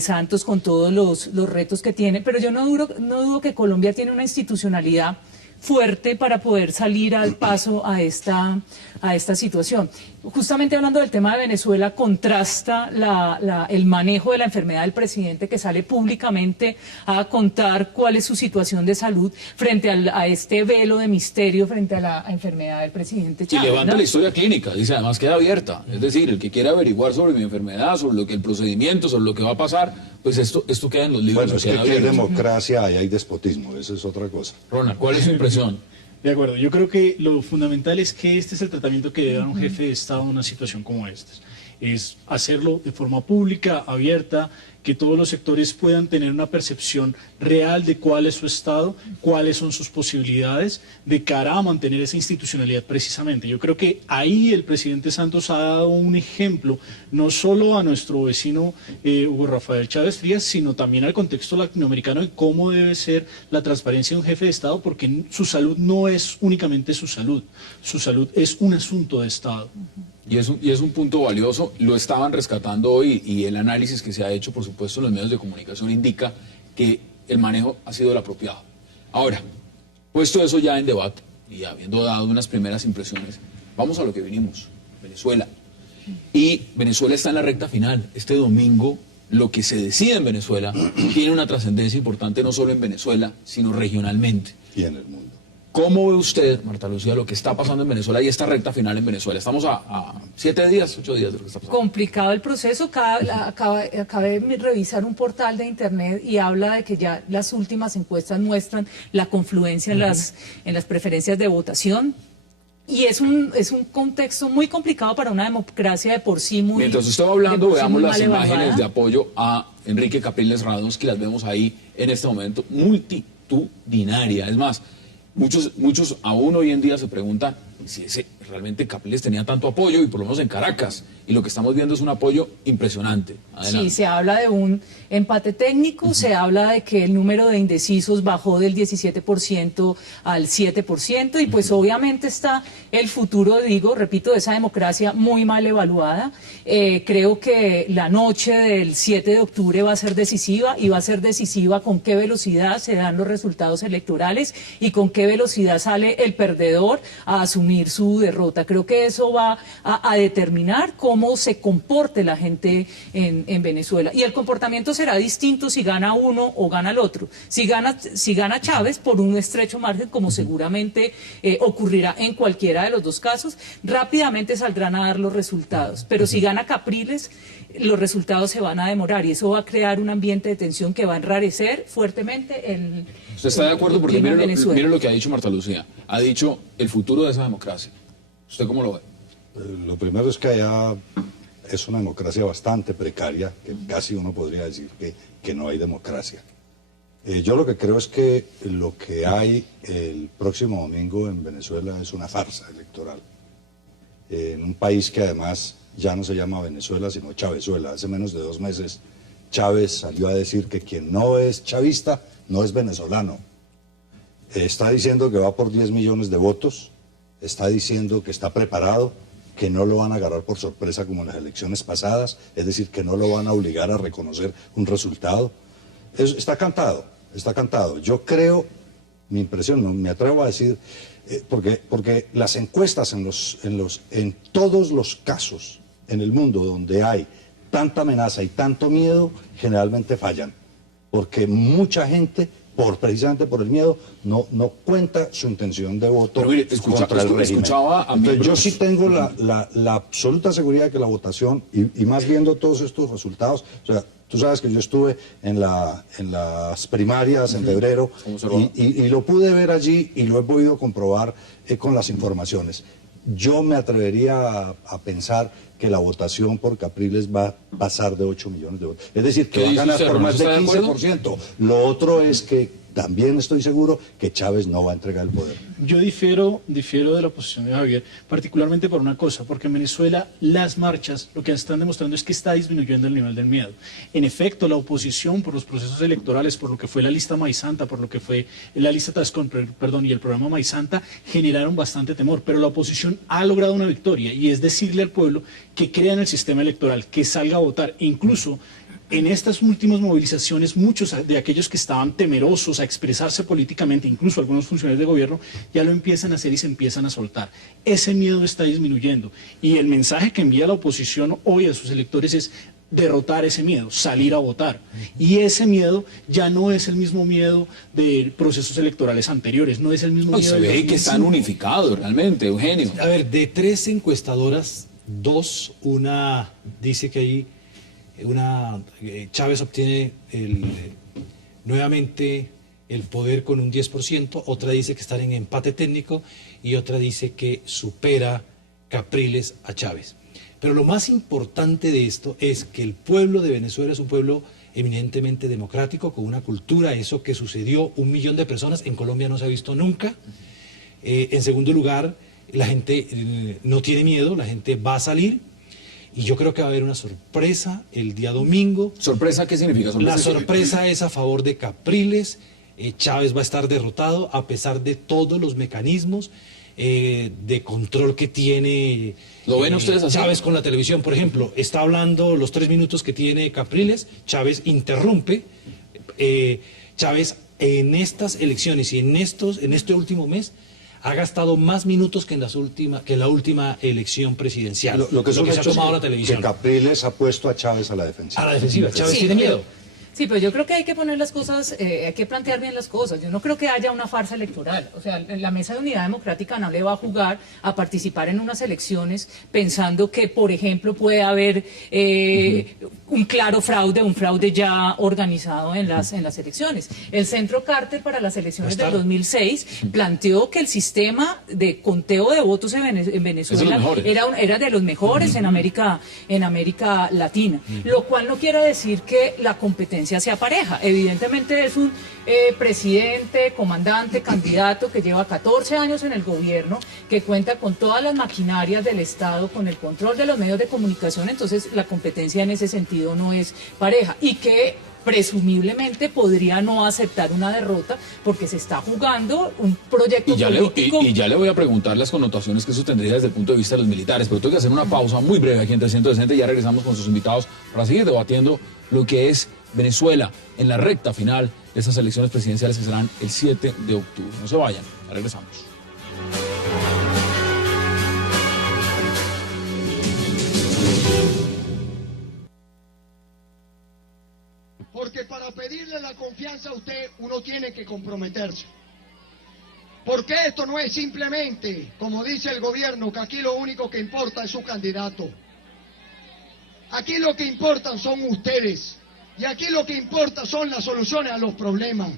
Santos, con todos los retos que tiene, pero yo no dudo que Colombia tiene una institucionalidad fuerte para poder salir al paso a esta situación. Justamente hablando del tema de Venezuela, contrasta el manejo de la enfermedad del presidente, que sale públicamente a contar cuál es su situación de salud, frente a este velo de misterio frente a la enfermedad del presidente Chávez. Y levanta la historia clínica, dice, además queda abierta. Es decir, el que quiera averiguar sobre mi enfermedad, sobre lo que el procedimiento, sobre lo que va a pasar, pues esto queda en los libros. Bueno, es que aquí hay democracia y hay despotismo, eso es otra cosa. Ronald, ¿cuál es su impresión? De acuerdo, yo creo que lo fundamental es que este es el tratamiento que debe dar un jefe de Estado en una situación como esta. Es hacerlo de forma pública, abierta, que todos los sectores puedan tener una percepción real de cuál es su estado, cuáles son sus posibilidades de cara a mantener esa institucionalidad precisamente. Yo creo que ahí el presidente Santos ha dado un ejemplo, no solo a nuestro vecino Hugo Rafael Chávez Frías, sino también al contexto latinoamericano de cómo debe ser la transparencia de un jefe de Estado, porque su salud no es únicamente su salud es un asunto de Estado. Y es un punto valioso, lo estaban rescatando hoy y el análisis que se ha hecho, por supuesto, en los medios de comunicación indica que el manejo ha sido el apropiado. Ahora, puesto eso ya en debate y habiendo dado unas primeras impresiones, vamos a lo que vinimos, Venezuela. Y Venezuela está en la recta final. Este domingo, lo que se decide en Venezuela tiene una trascendencia importante no solo en Venezuela, sino regionalmente. Y en el mundo. ¿Cómo ve usted, Marta Lucía, lo que está pasando en Venezuela y esta recta final en Venezuela? Estamos a 7 días, 8 días de lo que está pasando. Complicado el proceso. Acabé de revisar un portal de internet y habla de que ya las últimas encuestas muestran la confluencia en las preferencias de votación. Y es un contexto muy complicado para una democracia de por sí muy... Mientras usted va hablando, veamos las imágenes de apoyo a Enrique Capriles Radonsky, las vemos ahí en este momento, multitudinaria. Es más, muchos aún hoy en día se preguntan si realmente Capriles tenía tanto apoyo, y por lo menos en Caracas, y lo que estamos viendo es un apoyo impresionante. Adelante. Sí, se habla de un empate técnico, se habla de que el número de indecisos bajó del 17% al 7%, y pues obviamente está el futuro, repito, de esa democracia muy mal evaluada. Creo que la noche del 7 de octubre va a ser decisiva, y va a ser decisiva con qué velocidad se dan los resultados electorales y con qué velocidad sale el perdedor a asumir su derrota. Creo que eso va a determinar cómo se comporte la gente en Venezuela. Y el comportamiento será distinto si gana uno o gana el otro. Si gana Chávez por un estrecho margen, como seguramente ocurrirá en cualquiera de los dos casos, rápidamente saldrán a dar los resultados. Pero si gana Capriles, los resultados se van a demorar, y eso va a crear un ambiente de tensión que va a enrarecer fuertemente el... ¿Usted está de acuerdo? Porque mire lo que ha dicho Marta Lucía. Ha dicho el futuro de esa democracia. ¿Usted cómo lo ve? Lo primero es que allá es una democracia bastante precaria, que casi uno podría decir que no hay democracia. Yo lo que creo es que lo que hay el próximo domingo en Venezuela es una farsa electoral. En un país que además ya no se llama Venezuela, sino Chavezuela. Hace menos de 2 meses Chávez salió a decir que quien no es chavista no es venezolano. Está diciendo que va por 10 millones de votos, está diciendo que está preparado, que no lo van a agarrar por sorpresa como en las elecciones pasadas, es decir, que no lo van a obligar a reconocer un resultado. Está cantado, está cantado. Yo creo, mi impresión, no me atrevo a decir, porque las encuestas en todos los casos en el mundo donde hay tanta amenaza y tanto miedo, generalmente fallan, porque mucha gente, precisamente por el miedo, no cuenta su intención de voto contra el régimen. Entonces, yo sí tengo la absoluta seguridad de que la votación, y más viendo todos estos resultados, o sea, tú sabes que yo estuve en las primarias en febrero y lo pude ver allí y lo he podido comprobar con las informaciones. Yo me atrevería a pensar que la votación por Capriles va a pasar de 8 millones de votos. Es decir, que va a ganar por más de 15%. Lo otro es que también estoy seguro que Chávez no va a entregar el poder. Yo difiero de la posición de Javier, particularmente por una cosa, porque en Venezuela las marchas lo que están demostrando es que está disminuyendo el nivel del miedo. En efecto, la oposición por los procesos electorales, por lo que fue la lista Maizanta, por lo que fue la lista Tascón, y el programa Maizanta, generaron bastante temor, pero la oposición ha logrado una victoria, y es decirle al pueblo que crea en el sistema electoral, que salga a votar, e incluso en estas últimas movilizaciones, muchos de aquellos que estaban temerosos a expresarse políticamente, incluso algunos funcionarios de gobierno, ya lo empiezan a hacer y se empiezan a soltar. Ese miedo está disminuyendo, y el mensaje que envía la oposición hoy a sus electores es derrotar ese miedo, salir a votar. Y ese miedo ya no es el mismo miedo de procesos electorales anteriores, no es el mismo miedo. Se ve que están unificados realmente, Eugenio. A ver, de 3 encuestadoras, 2, una dice que hay Chávez obtiene nuevamente el poder con un 10%, otra dice que están en empate técnico y otra dice que supera Capriles a Chávez. Pero lo más importante de esto es que el pueblo de Venezuela es un pueblo eminentemente democrático, con una cultura, eso que sucedió, 1 millón de personas, en Colombia no se ha visto nunca. En segundo lugar, la gente no tiene miedo, la gente va a salir. Y yo creo que va a haber una sorpresa el día domingo. ¿Sorpresa qué significa? La sorpresa es a favor de Capriles. Chávez va a estar derrotado a pesar de todos los mecanismos de control que tiene ¿Lo ven ustedes así? Chávez con la televisión. Por ejemplo, está hablando los 3 minutos que tiene Capriles, Chávez interrumpe. Chávez en estas elecciones y en este último mes ha gastado más minutos que en la última elección presidencial. Lo que se ha tomado la televisión. Que Capriles ha puesto a Chávez a la defensiva. A la defensiva. Chávez Sí, tiene miedo. Sí, pero yo creo que hay que poner las cosas, hay que plantear bien las cosas. Yo no creo que haya una farsa electoral. O sea, la Mesa de Unidad Democrática no le va a jugar a participar en unas elecciones pensando que, por ejemplo, puede haber un claro fraude, un fraude ya organizado en las elecciones. El Centro Carter para las elecciones del 2006 planteó que el sistema de conteo de votos en Venezuela era de los mejores en América Latina, lo cual no quiere decir que la competencia sea pareja. Evidentemente es un presidente, comandante, candidato que lleva 14 años en el gobierno, que cuenta con todas las maquinarias del Estado, con el control de los medios de comunicación, entonces la competencia en ese sentido no es pareja y que presumiblemente podría no aceptar una derrota porque se está jugando un proyecto político. Y ya le voy a preguntar las connotaciones que eso tendría desde el punto de vista de los militares, pero tengo que hacer una pausa muy breve aquí en 360 y ya regresamos con sus invitados para seguir debatiendo lo que es Venezuela en la recta final de estas elecciones presidenciales que serán el 7 de octubre. No se vayan, ya regresamos. Porque para pedirle la confianza a usted, uno tiene que comprometerse. Porque esto no es simplemente, como dice el gobierno, que aquí lo único que importa es su candidato. Aquí lo que importan son ustedes. Y aquí lo que importa son las soluciones a los problemas.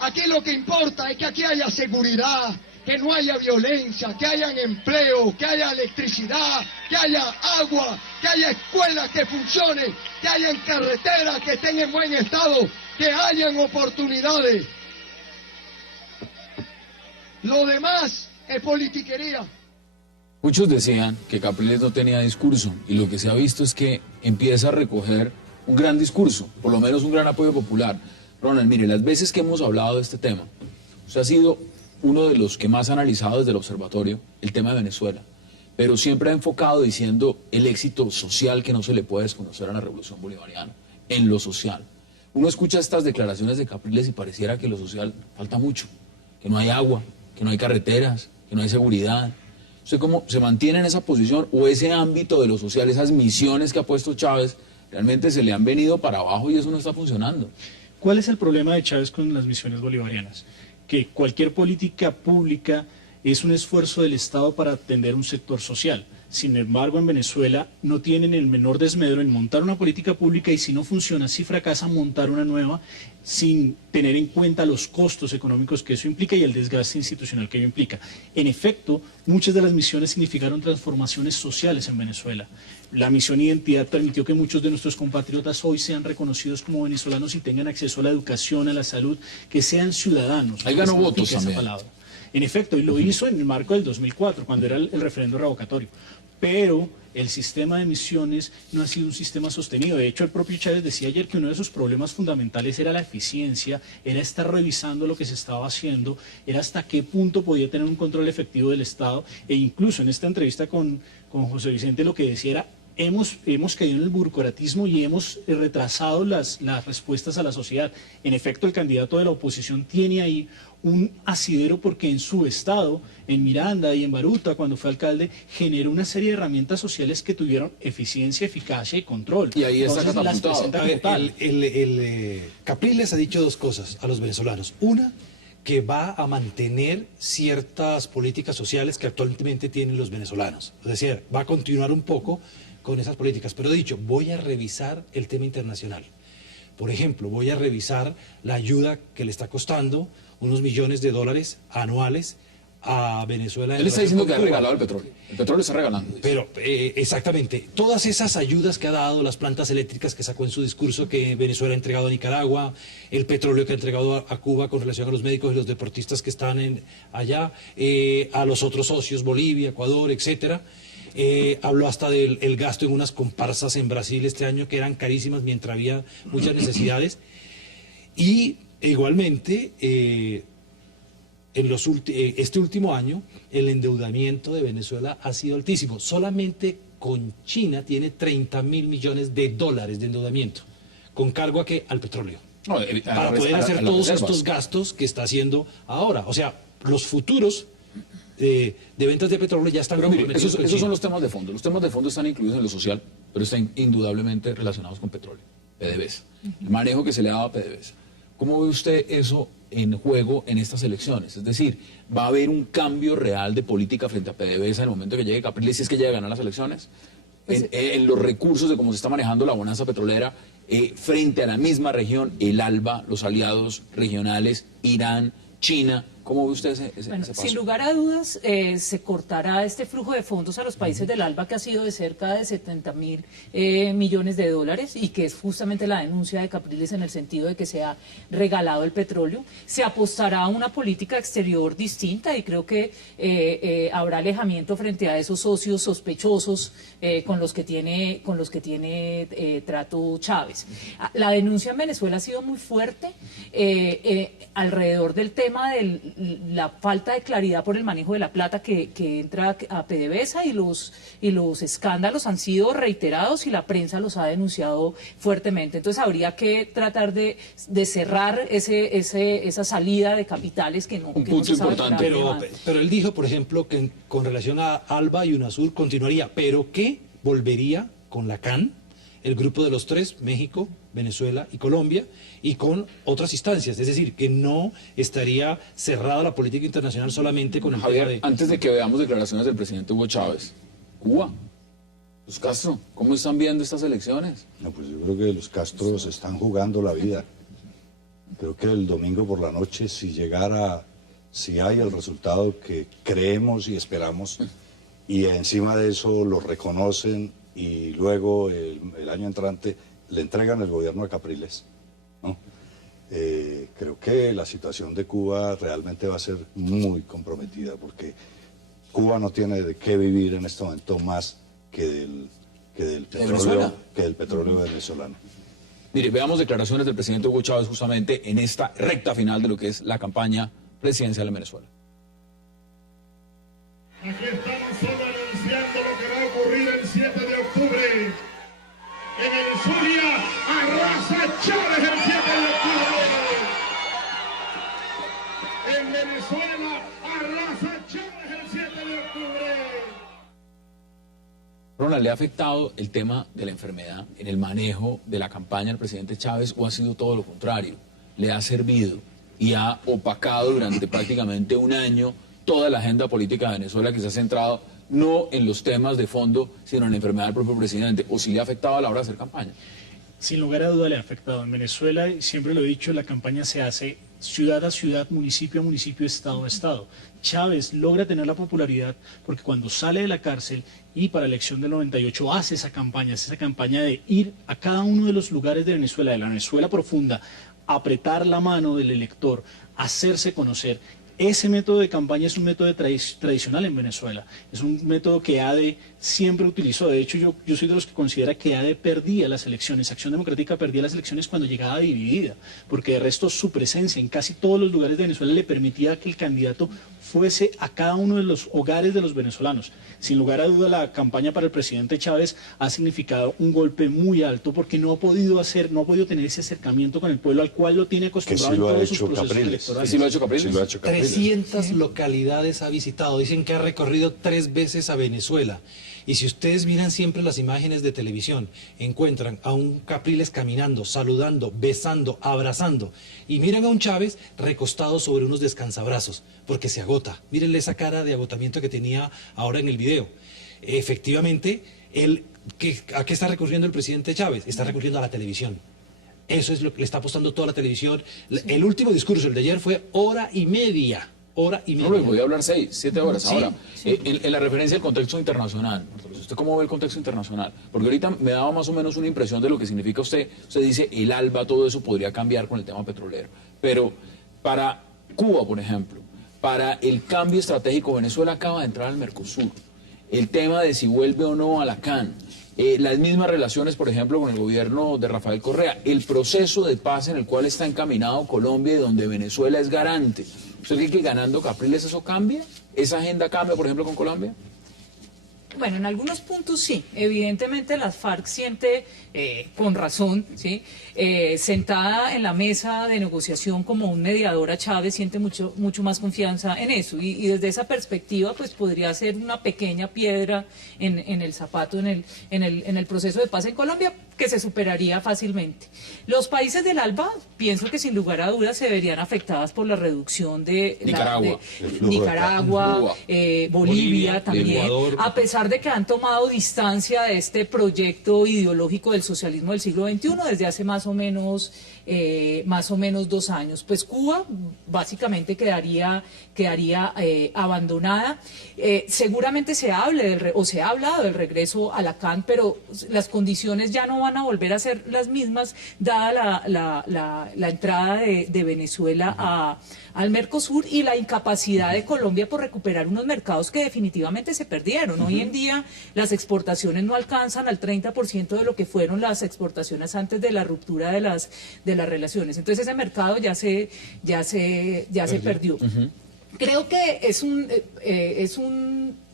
Aquí lo que importa es que aquí haya seguridad, que no haya violencia, que haya empleo, que haya electricidad, que haya agua, que haya escuelas que funcionen, que haya carreteras que estén en buen estado, que hayan oportunidades. Lo demás es politiquería. Muchos decían que Capriles no tenía discurso y lo que se ha visto es que empieza a recoger un gran discurso, por lo menos un gran apoyo popular. Ronald, mire, las veces que hemos hablado de este tema, usted ha sido uno de los que más ha analizado desde el observatorio el tema de Venezuela, pero siempre ha enfocado diciendo el éxito social que no se le puede desconocer a la revolución bolivariana, en lo social. Uno escucha estas declaraciones de Capriles y pareciera que lo social falta mucho, que no hay agua, que no hay carreteras, que no hay seguridad. ¿Usted cómo se mantiene en esa posición o ese ámbito de lo social, esas misiones que ha puesto Chávez, realmente se le han venido para abajo y eso no está funcionando? ¿Cuál es el problema de Chávez con las misiones bolivarianas? Que cualquier política pública es un esfuerzo del Estado para atender un sector social. Sin embargo, en Venezuela no tienen el menor desmedro en montar una política pública y si no funciona, si fracasa, montar una nueva sin tener en cuenta los costos económicos que eso implica y el desgaste institucional que ello implica. En efecto, muchas de las misiones significaron transformaciones sociales en Venezuela. La misión Identidad permitió que muchos de nuestros compatriotas hoy sean reconocidos como venezolanos y tengan acceso a la educación, a la salud, que sean ciudadanos. Ahí ganó votos también. En efecto, y lo hizo en el marco del 2004, cuando era el referendo revocatorio. Pero el sistema de misiones no ha sido un sistema sostenido. De hecho, el propio Chávez decía ayer que uno de sus problemas fundamentales era la eficiencia, era estar revisando lo que se estaba haciendo, era hasta qué punto podía tener un control efectivo del Estado. E incluso en esta entrevista con José Vicente lo que decía era, hemos caído en el burocratismo y hemos retrasado las respuestas a la sociedad. En efecto, el candidato de la oposición tiene ahí un asidero porque en su estado, en Miranda y en Baruta, cuando fue alcalde, generó una serie de herramientas sociales que tuvieron eficiencia, eficacia y control. Y ahí está catapultado. Capriles ha dicho 2 cosas a los venezolanos. Una, que va a mantener ciertas políticas sociales que actualmente tienen los venezolanos. Es decir, va a continuar un poco con esas políticas. Pero he dicho, voy a revisar el tema internacional. Por ejemplo, voy a revisar la ayuda que le está costando unos millones de dólares anuales a Venezuela. Él está diciendo que ha regalado el petróleo. El petróleo está regalando. Pero, exactamente, todas esas ayudas que ha dado, las plantas eléctricas que sacó en su discurso que Venezuela ha entregado a Nicaragua, el petróleo que ha entregado a Cuba con relación a los médicos y los deportistas que están allá, a los otros socios, Bolivia, Ecuador, etcétera. Habló hasta del gasto en unas comparsas en Brasil este año que eran carísimas mientras había muchas necesidades. Y igualmente, este último año, el endeudamiento de Venezuela ha sido altísimo. Solamente con China tiene 30.000 millones de dólares de endeudamiento, con cargo a qué? Al petróleo. No, para poder hacer todos estos gastos que está haciendo ahora. O sea, los futuros de ventas de petróleo ya están comprometidos. Esos son los temas de fondo. Los temas de fondo están incluidos en lo social, pero están indudablemente relacionados con petróleo, PDVSA. El manejo que se le daba a PDVSA. ¿Cómo ve usted eso en juego en estas elecciones? Es decir, ¿va a haber un cambio real de política frente a PDVSA en el momento que llegue Capriles, si es que llega a ganar las elecciones? En los recursos de cómo se está manejando la bonanza petrolera frente a la misma región, el ALBA, los aliados regionales, Irán, China. ¿Cómo ve usted ese paso? Sin lugar a dudas, se cortará este flujo de fondos a los países del ALBA, que ha sido de cerca de 70.000 millones de dólares, y que es justamente la denuncia de Capriles en el sentido de que se ha regalado el petróleo. Se apostará a una política exterior distinta, y creo que habrá alejamiento frente a esos socios sospechosos con los que tiene trato Chávez. La denuncia en Venezuela ha sido muy fuerte alrededor del tema de la falta de claridad por el manejo de la plata que entra a PDVSA, y los escándalos han sido reiterados y la prensa los ha denunciado fuertemente. Entonces habría que tratar de cerrar esa salida de capitales que no, un que no punto se sabe. importante. Pero él dijo, por ejemplo, que con relación a ALBA y UNASUR continuaría, pero que volvería con la CAN, el grupo de los tres, México, Venezuela y Colombia, y con otras instancias. Es decir, que no estaría cerrada la política internacional solamente con el Javier, tema de... antes de que veamos declaraciones del presidente Hugo Chávez, Cuba, los Castro, ¿cómo están viendo estas elecciones? No, pues yo creo que los Castros están jugando la vida. Creo que el domingo por la noche, si hay el resultado que creemos y esperamos, y encima de eso lo reconocen, y luego el año entrante le entregan el gobierno a Capriles, ¿no? Creo que la situación de Cuba realmente va a ser muy comprometida, porque Cuba no tiene de qué vivir en este momento más que del petróleo venezolano. Mire, veamos declaraciones del presidente Hugo Chávez justamente en esta recta final de lo que es la campaña presidencial en Venezuela. Aquí estamos solo anunciando lo que va a ocurrir el 7 de octubre. En el Zulia arrasa Chávez el 7 de octubre. En Venezuela arrasa Chávez el 7 de octubre. Ronald, ¿le ha afectado el tema de la enfermedad en el manejo de la campaña del presidente Chávez, o ha sido todo lo contrario? ¿Le ha servido y ha opacado durante prácticamente un año toda la agenda política de Venezuela, que se ha centrado no en los temas de fondo, sino en la enfermedad del propio presidente? ¿O si le ha afectado a la hora de hacer campaña? Sin lugar a duda le ha afectado. En Venezuela, y siempre lo he dicho, la campaña se hace ciudad a ciudad, municipio a municipio, estado a estado. Chávez logra tener la popularidad porque cuando sale de la cárcel y para la elección del 98 hace esa campaña de ir a cada uno de los lugares de Venezuela, de la Venezuela profunda, apretar la mano del elector, hacerse conocer. Ese método de campaña es un método tradicional en Venezuela, es un método que ADE siempre utilizó. De hecho, yo soy de los que considera que ADE perdía las elecciones, Acción Democrática perdía las elecciones cuando llegaba dividida, porque de resto su presencia en casi todos los lugares de Venezuela le permitía que el candidato fuese a cada uno de los hogares de los venezolanos. Sin lugar a duda, la campaña para el presidente Chávez ha significado un golpe muy alto porque no ha podido tener ese acercamiento con el pueblo al cual lo tiene acostumbrado en todos sus procesos electorales. Sí lo ha hecho Capriles. Sí lo ha hecho Capriles. 300 localidades ha visitado, dicen que ha recorrido 3 veces a Venezuela. Y si ustedes miran siempre las imágenes de televisión, encuentran a un Capriles caminando, saludando, besando, abrazando. Y miran a un Chávez recostado sobre unos descansabrazos, porque se agota. Mírenle esa cara de agotamiento que tenía ahora en el video. Efectivamente, ¿a qué está recurriendo el presidente Chávez? Está recurriendo a la televisión. Eso es lo que le está apostando toda la televisión. El último discurso, el de ayer, fue 1 hora y media hora y media. No, voy a hablar 6, 7 horas. Sí, Ahora, sí. En la referencia al contexto internacional, ¿usted cómo ve el contexto internacional? Porque ahorita me daba más o menos una impresión de lo que significa usted. Usted dice, el ALBA, todo eso podría cambiar con el tema petrolero. Pero para Cuba, por ejemplo, para el cambio estratégico, Venezuela acaba de entrar al Mercosur. El tema de si vuelve o no a la CAN. Las mismas relaciones, por ejemplo, con el gobierno de Rafael Correa, el proceso de paz en el cual está encaminado Colombia y donde Venezuela es garante. ¿Usted cree que ganando Capriles eso cambia? ¿Esa agenda cambia, por ejemplo, con Colombia? Bueno, en algunos puntos sí. Evidentemente las FARC siente, con razón, ¿sí? Sentada en la mesa de negociación como un mediador a Chávez, siente mucho más confianza en eso. Y desde esa perspectiva, pues podría ser una pequeña piedra en el zapato, en el proceso de paz en Colombia, que se superaría fácilmente. Los países del ALBA, pienso que sin lugar a dudas se verían afectadas por la reducción de Nicaragua, Nicaragua, Bolivia también, Ecuador. a pesar de que han tomado distancia de este proyecto ideológico del socialismo del siglo XXI desde hace más o menos 2 años. Pues Cuba básicamente quedaría abandonada. Seguramente se ha hablado del regreso a la CAN, pero las condiciones ya no van a volver a ser las mismas dada la entrada de Venezuela al Mercosur y la incapacidad de Colombia por recuperar unos mercados que definitivamente se perdieron. Hoy en día las exportaciones no alcanzan al 30% de lo que fueron las exportaciones antes de la ruptura de las relaciones. Entonces ese mercado ya se perdió. Creo que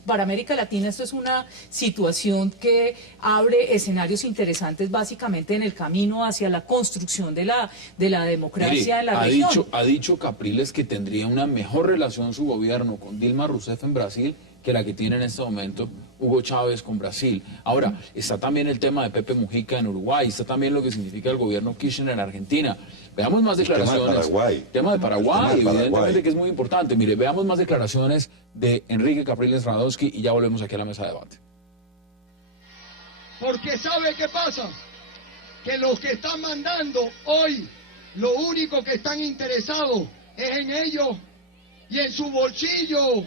para América Latina esto es una situación que abre escenarios interesantes básicamente en el camino hacia la construcción de la democracia en la región. Ha dicho Capriles que tendría una mejor relación su gobierno con Dilma Rousseff en Brasil que la que tiene en este momento Hugo Chávez con Brasil. Ahora, está también el tema de Pepe Mujica en Uruguay, está también lo que significa el gobierno Kirchner en Argentina. Veamos más declaraciones. Tema de Paraguay, evidentemente que es muy importante. Mire, veamos más declaraciones de Enrique Capriles Radonsky y ya volvemos aquí a la mesa de debate. Porque ¿sabe qué pasa? Que los que están mandando hoy, lo único que están interesados es en ellos y en su bolsillo.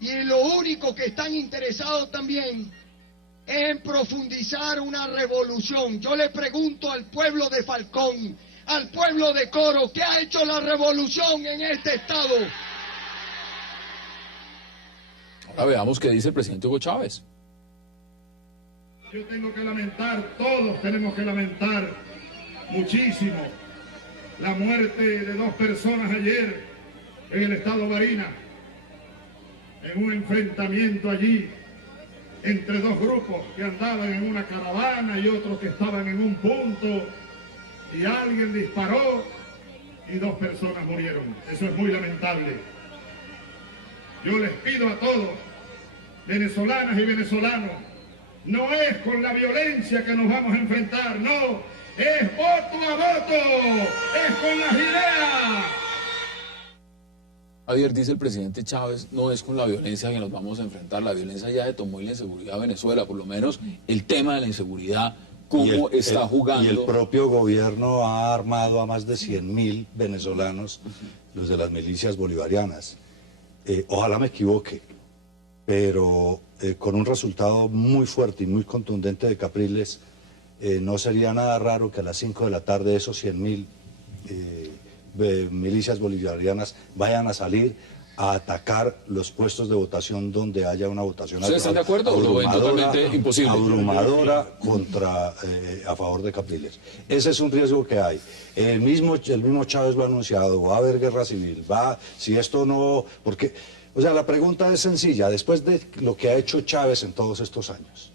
Y lo único que están interesados también es en profundizar una revolución. Yo le pregunto al pueblo de Falcón, al pueblo de Coro, ¿qué ha hecho la revolución en este estado? Ahora veamos qué dice el presidente Hugo Chávez. Yo tengo que lamentar, todos tenemos que lamentar muchísimo la muerte de 2 personas ayer en el estado Barinas, en un enfrentamiento allí entre 2 grupos que andaban en una caravana y otros que estaban en un punto y alguien disparó y 2 personas murieron. Eso es muy lamentable. Yo les pido a todos, venezolanas y venezolanos, no es con la violencia que nos vamos a enfrentar, no, es voto a voto, es con las ideas. Javier, dice el presidente Chávez, no es con la violencia que nos vamos a enfrentar, la violencia ya se tomó y la inseguridad de Venezuela, por lo menos el tema de la inseguridad, cómo está jugando. Y el propio gobierno ha armado a más de 100.000 venezolanos, los de las milicias bolivarianas. Ojalá me equivoque, pero con un resultado muy fuerte y muy contundente de Capriles, no sería nada raro que a las 5 de la tarde esos 100.000 milicias bolivarianas vayan a salir a atacar los puestos de votación donde haya una votación ¿Ustedes están de acuerdo o lo ven totalmente imposible? Abrumadora a favor de Capriles. Ese es un riesgo que hay. El mismo Chávez lo ha anunciado, va a haber guerra civil, si esto no... porque, o sea, la pregunta es sencilla, después de lo que ha hecho Chávez en todos estos años,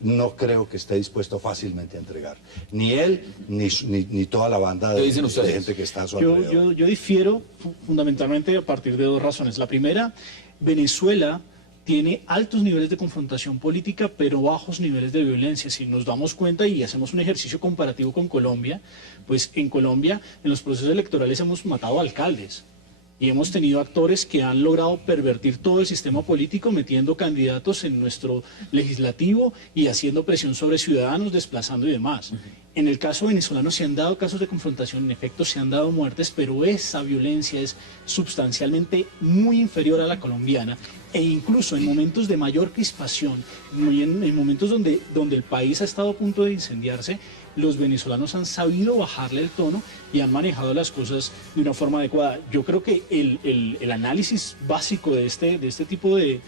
no creo que esté dispuesto fácilmente a entregar. Ni él, ni toda la banda de gente que está a su alrededor. Yo difiero fundamentalmente a partir de 2 razones. La primera, Venezuela tiene altos niveles de confrontación política, pero bajos niveles de violencia. Si nos damos cuenta y hacemos un ejercicio comparativo con Colombia, pues en Colombia, en los procesos electorales hemos matado alcaldes. Y hemos tenido actores que han logrado pervertir todo el sistema político, metiendo candidatos en nuestro legislativo y haciendo presión sobre ciudadanos, desplazando y demás. En el caso venezolano se han dado casos de confrontación, en efecto se han dado muertes, pero esa violencia es sustancialmente muy inferior a la colombiana, e incluso en momentos de mayor crispación, en momentos donde el país ha estado a punto de incendiarse, los venezolanos han sabido bajarle el tono y han manejado las cosas de una forma adecuada. Yo creo que el análisis básico de este tipo de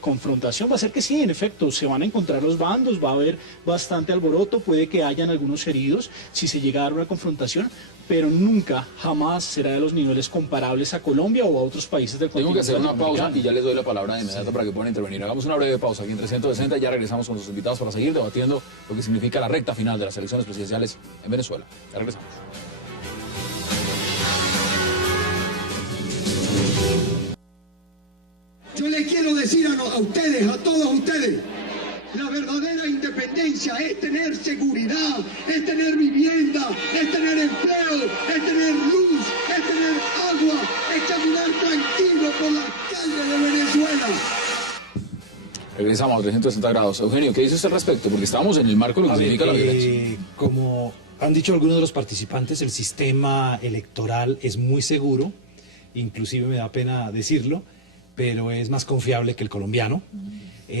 confrontación va a ser que sí, en efecto, se van a encontrar los bandos, va a haber bastante alboroto, puede que hayan algunos heridos si se llega a dar una confrontación, pero nunca, jamás será de los niveles comparables a Colombia o a otros países del continente. Tengo que hacer una pausa y ya les doy la palabra de inmediato para que puedan intervenir. Hagamos una breve pausa aquí en 360 y ya regresamos con los invitados para seguir debatiendo lo que significa la recta final de las elecciones presidenciales en Venezuela. Ya regresamos. Yo le quiero decir a ustedes, a todos ustedes, la verdadera independencia es tener seguridad, es tener vivienda, es tener empleo, es tener luz, es tener agua, es caminar tranquilo por las calles de Venezuela. Regresamos a 360 grados. Eugenio, ¿qué dice usted al respecto? Porque estamos en el marco de lo que significa la violencia. Como han dicho algunos de los participantes, el sistema electoral es muy seguro, inclusive me da pena decirlo, pero es más confiable que el colombiano.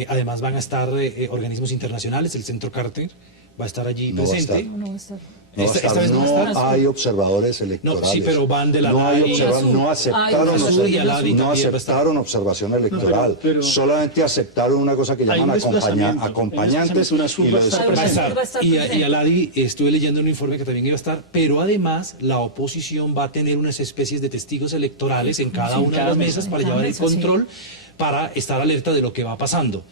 Además van a estar organismos internacionales, el Centro Carter va a estar allí presente. No hay observadores electorales. No, sí, pero van de la no aceptaron observación electoral. Pero solamente aceptaron una cosa que llaman acompañantes y a Ladi estuve leyendo un informe que también iba a estar, pero además la oposición va a tener unas especies de testigos electorales en cada una de las mesas para llevar el control, para estar alerta de lo que va pasando.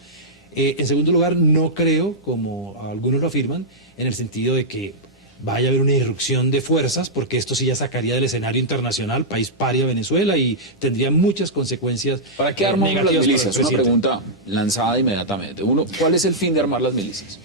En segundo lugar, no creo, como algunos lo afirman, en el sentido de que vaya a haber una irrupción de fuerzas, porque esto sí ya sacaría del escenario internacional, país paria Venezuela, y tendría muchas consecuencias. ¿Para qué armar las milicias? Una pregunta lanzada inmediatamente. Uno, ¿cuál es el fin de armar las milicias?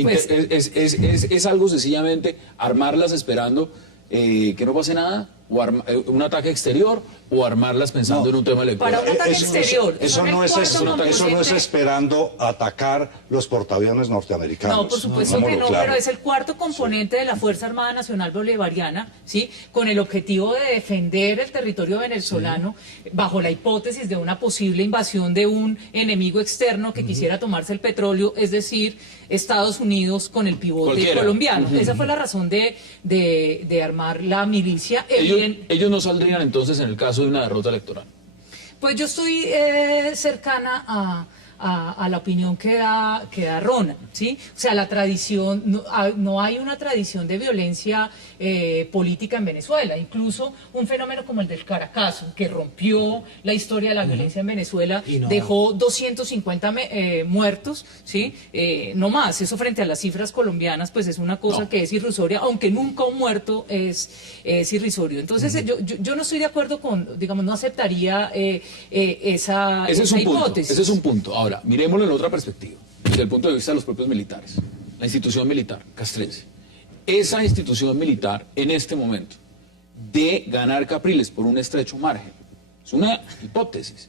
Pues, ¿es algo sencillamente armarlas esperando que no pase nada? ¿O un ataque exterior? ¿O armarlas pensando en un tema electoral? Para un ataque exterior. Eso no es esperando atacar los portaaviones norteamericanos. No, por supuesto que no, pero es el cuarto componente de la Fuerza Armada Nacional Bolivariana, ¿sí? Con el objetivo de defender el territorio venezolano bajo la hipótesis de una posible invasión de un enemigo externo que quisiera tomarse el petróleo, es decir, Estados Unidos con el pivote colombiano. Esa fue la razón de armar la milicia. Ellos no saldrían entonces en el caso de una derrota electoral. Pues yo estoy cercana a la opinión que da Ronald, ¿sí? O sea, la tradición, no hay una tradición de violencia política en Venezuela. Incluso un fenómeno como el del Caracazo, que rompió la historia de la violencia en Venezuela, dejó 250 muertos, ¿sí? No más. Eso frente a las cifras colombianas, pues es una cosa que es irrisoria, aunque nunca un muerto es irrisorio. Entonces, yo no estoy de acuerdo con, digamos, no aceptaría esa hipótesis. Ese es un punto. Ahora, miremoslo en otra perspectiva, desde el punto de vista de los propios militares. La institución militar castrense. Esa institución militar, en este momento, de ganar Capriles por un estrecho margen, es una hipótesis.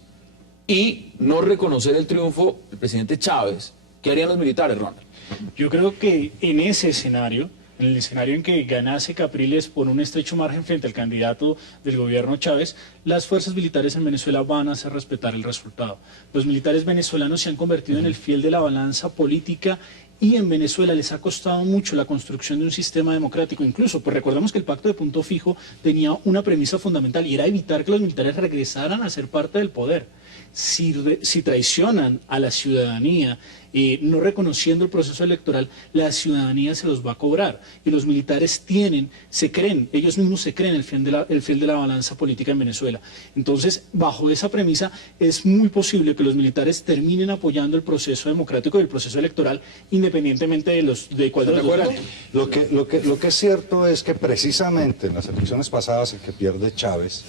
Y no reconocer el triunfo del presidente Chávez, ¿qué harían los militares, Ronald? Yo creo que en ese escenario, en el escenario en que ganase Capriles por un estrecho margen frente al candidato del gobierno Chávez, las fuerzas militares en Venezuela van a hacer respetar el resultado. Los militares venezolanos se han convertido en el fiel de la balanza política y en Venezuela les ha costado mucho la construcción de un sistema democrático. Incluso, pues recordemos que el pacto de punto fijo tenía una premisa fundamental y era evitar que los militares regresaran a ser parte del poder. Si traicionan a la ciudadanía, no reconociendo el proceso electoral, la ciudadanía se los va a cobrar. Y los militares ellos mismos se creen el fiel de la balanza política en Venezuela. Entonces, bajo esa premisa, es muy posible que los militares terminen apoyando el proceso democrático y el proceso electoral, independientemente de cuál de los dos. Lo que es cierto es que precisamente en las elecciones pasadas en que pierde Chávez,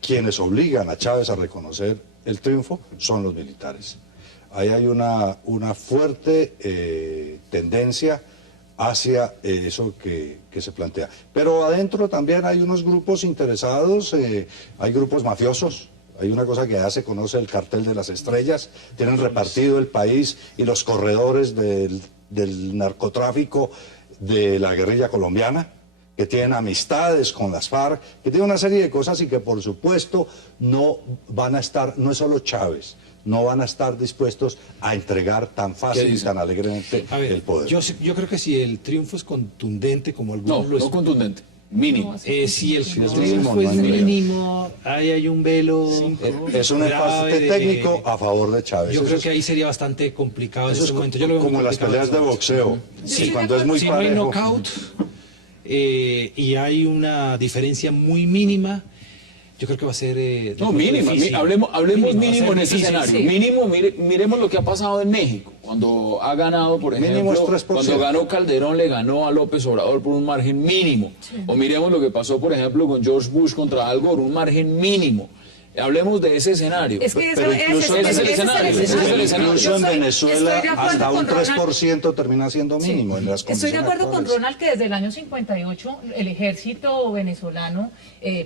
quienes obligan a Chávez a reconocer el triunfo son los militares. Ahí hay una fuerte tendencia hacia eso que se plantea. Pero adentro también hay unos grupos interesados, hay grupos mafiosos. Hay una cosa que ya se conoce, el cartel de las estrellas. Tienen repartido el país y los corredores del del narcotráfico de la guerrilla colombiana, que tienen amistades con las FARC, que tienen una serie de cosas y que por supuesto no van a estar, no es solo Chávez, no van a estar dispuestos a entregar tan fácil y tan alegremente el poder. Yo creo que si el triunfo es contundente, como algunos lo no contundente, mínimo. Si el triunfo mínimo, es mínimo, ahí hay un velo. Es un empate técnico a favor de Chávez. Yo creo que ahí sería bastante complicado en eso este es momento. Yo lo veo como las peleas de boxeo. Sí, cuando es muy si no hay parejo. knockout y hay una diferencia muy mínima, yo creo que va a ser... no, mínimo, hablemos mínimo en ese difícil. escenario. Sí. Mínimo, miremos lo que ha pasado en México, cuando ha ganado, por ejemplo, cuando ganó Calderón, le ganó a López Obrador por un margen mínimo. Sí. O miremos lo que pasó, por ejemplo, con George Bush contra Al Gore, por un margen mínimo. Hablemos de ese escenario. Es que pero incluso en Venezuela hasta un 3% termina siendo mínimo. Sí. En las estoy de acuerdo actuales. con Ronald que desde el año 58 el ejército venezolano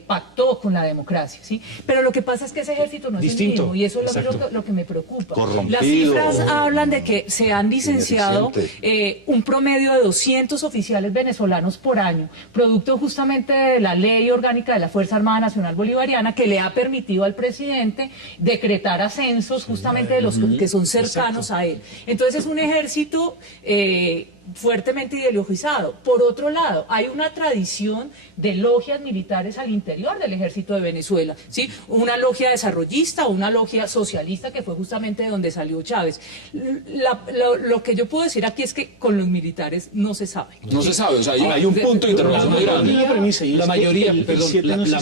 pactó con la democracia, ¿sí? Pero lo que pasa es que ese ejército no es el mismo y eso es lo que me preocupa. Corrompido, las cifras hablan de que se han licenciado un promedio de 200 oficiales venezolanos por año, producto justamente de la ley orgánica de la Fuerza Armada Nacional Bolivariana, que le ha permitido al presidente decretar ascensos justamente de los que son cercanos a él. Entonces es un ejército fuertemente ideologizado. Por otro lado, hay una tradición de logias militares al interior del ejército de Venezuela, ¿sí? Una logia desarrollista o una logia socialista, que fue justamente de donde salió Chávez. Lo que yo puedo decir aquí es que con los militares no se sabe. No se sabe, o sea, hay un punto de interrogación muy grande. La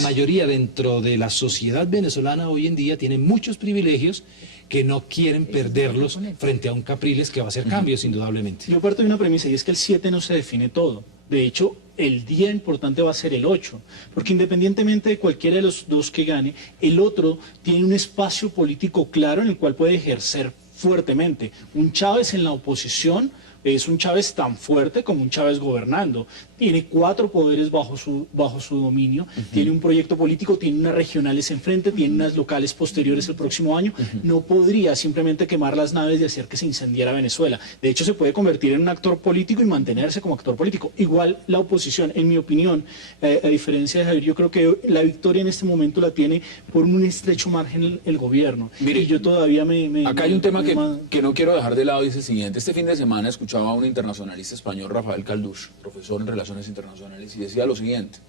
mayoría dentro de la sociedad venezolana hoy en día tiene muchos privilegios que no quieren perderlos frente a un Capriles que va a hacer cambios, indudablemente. Yo parto de una premisa, y es que el 7 no se define todo. De hecho, el día importante va a ser el 8, porque independientemente de cualquiera de los dos que gane, el otro tiene un espacio político claro en el cual puede ejercer fuertemente. Un Chávez en la oposición es un Chávez tan fuerte como un Chávez gobernando. Tiene 4 poderes bajo su dominio, tiene un proyecto político, tiene unas regionales enfrente, tiene unas locales posteriores el próximo año. No podría simplemente quemar las naves y hacer que se incendiara Venezuela. De hecho, se puede convertir en un actor político y mantenerse como actor político. Igual la oposición, en mi opinión, a diferencia de Javier, yo creo que la victoria en este momento la tiene por un estrecho margen el gobierno. Mire, y yo todavía acá hay un tema que no quiero dejar de lado, y es el siguiente. Este fin de semana escuchaba a un internacionalista español, Rafael Calduch, profesor en Relaciones Internacionales, y decía lo siguiente.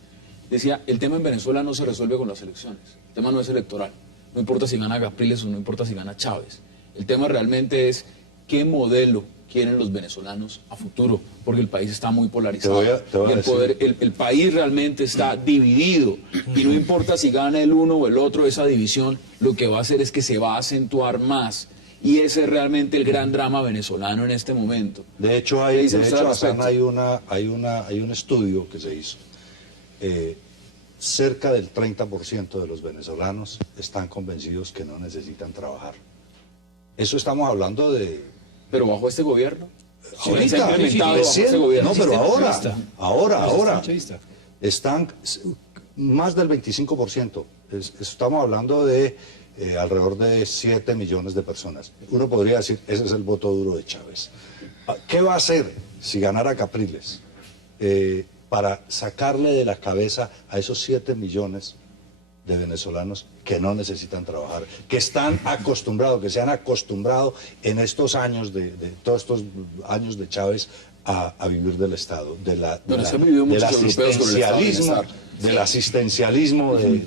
Decía, el tema en Venezuela no se resuelve con las elecciones. El tema no es electoral. No importa si gana Capriles o no importa si gana Chávez. El tema realmente es qué modelo quieren los venezolanos a futuro, porque el país está muy polarizado. El país realmente está dividido, y no importa si gana el uno o el otro, esa división lo que va a hacer es que se va a acentuar más. Y ese es realmente el gran drama venezolano en este momento. De hecho, hay un estudio que se hizo. Cerca del 30% de los venezolanos están convencidos que no necesitan trabajar. Eso estamos hablando de... Pero bajo este gobierno. Ahorita, no, pero ahora. Están más del 25%. Estamos hablando de alrededor de 7 millones de personas. Uno podría decir, ese es el voto duro de Chávez. ¿Qué va a hacer si ganara Capriles para sacarle de la cabeza a esos 7 millones de venezolanos que no necesitan trabajar, que están acostumbrados, que se han acostumbrado en estos años todos estos años de Chávez a vivir del Estado, del asistencialismo del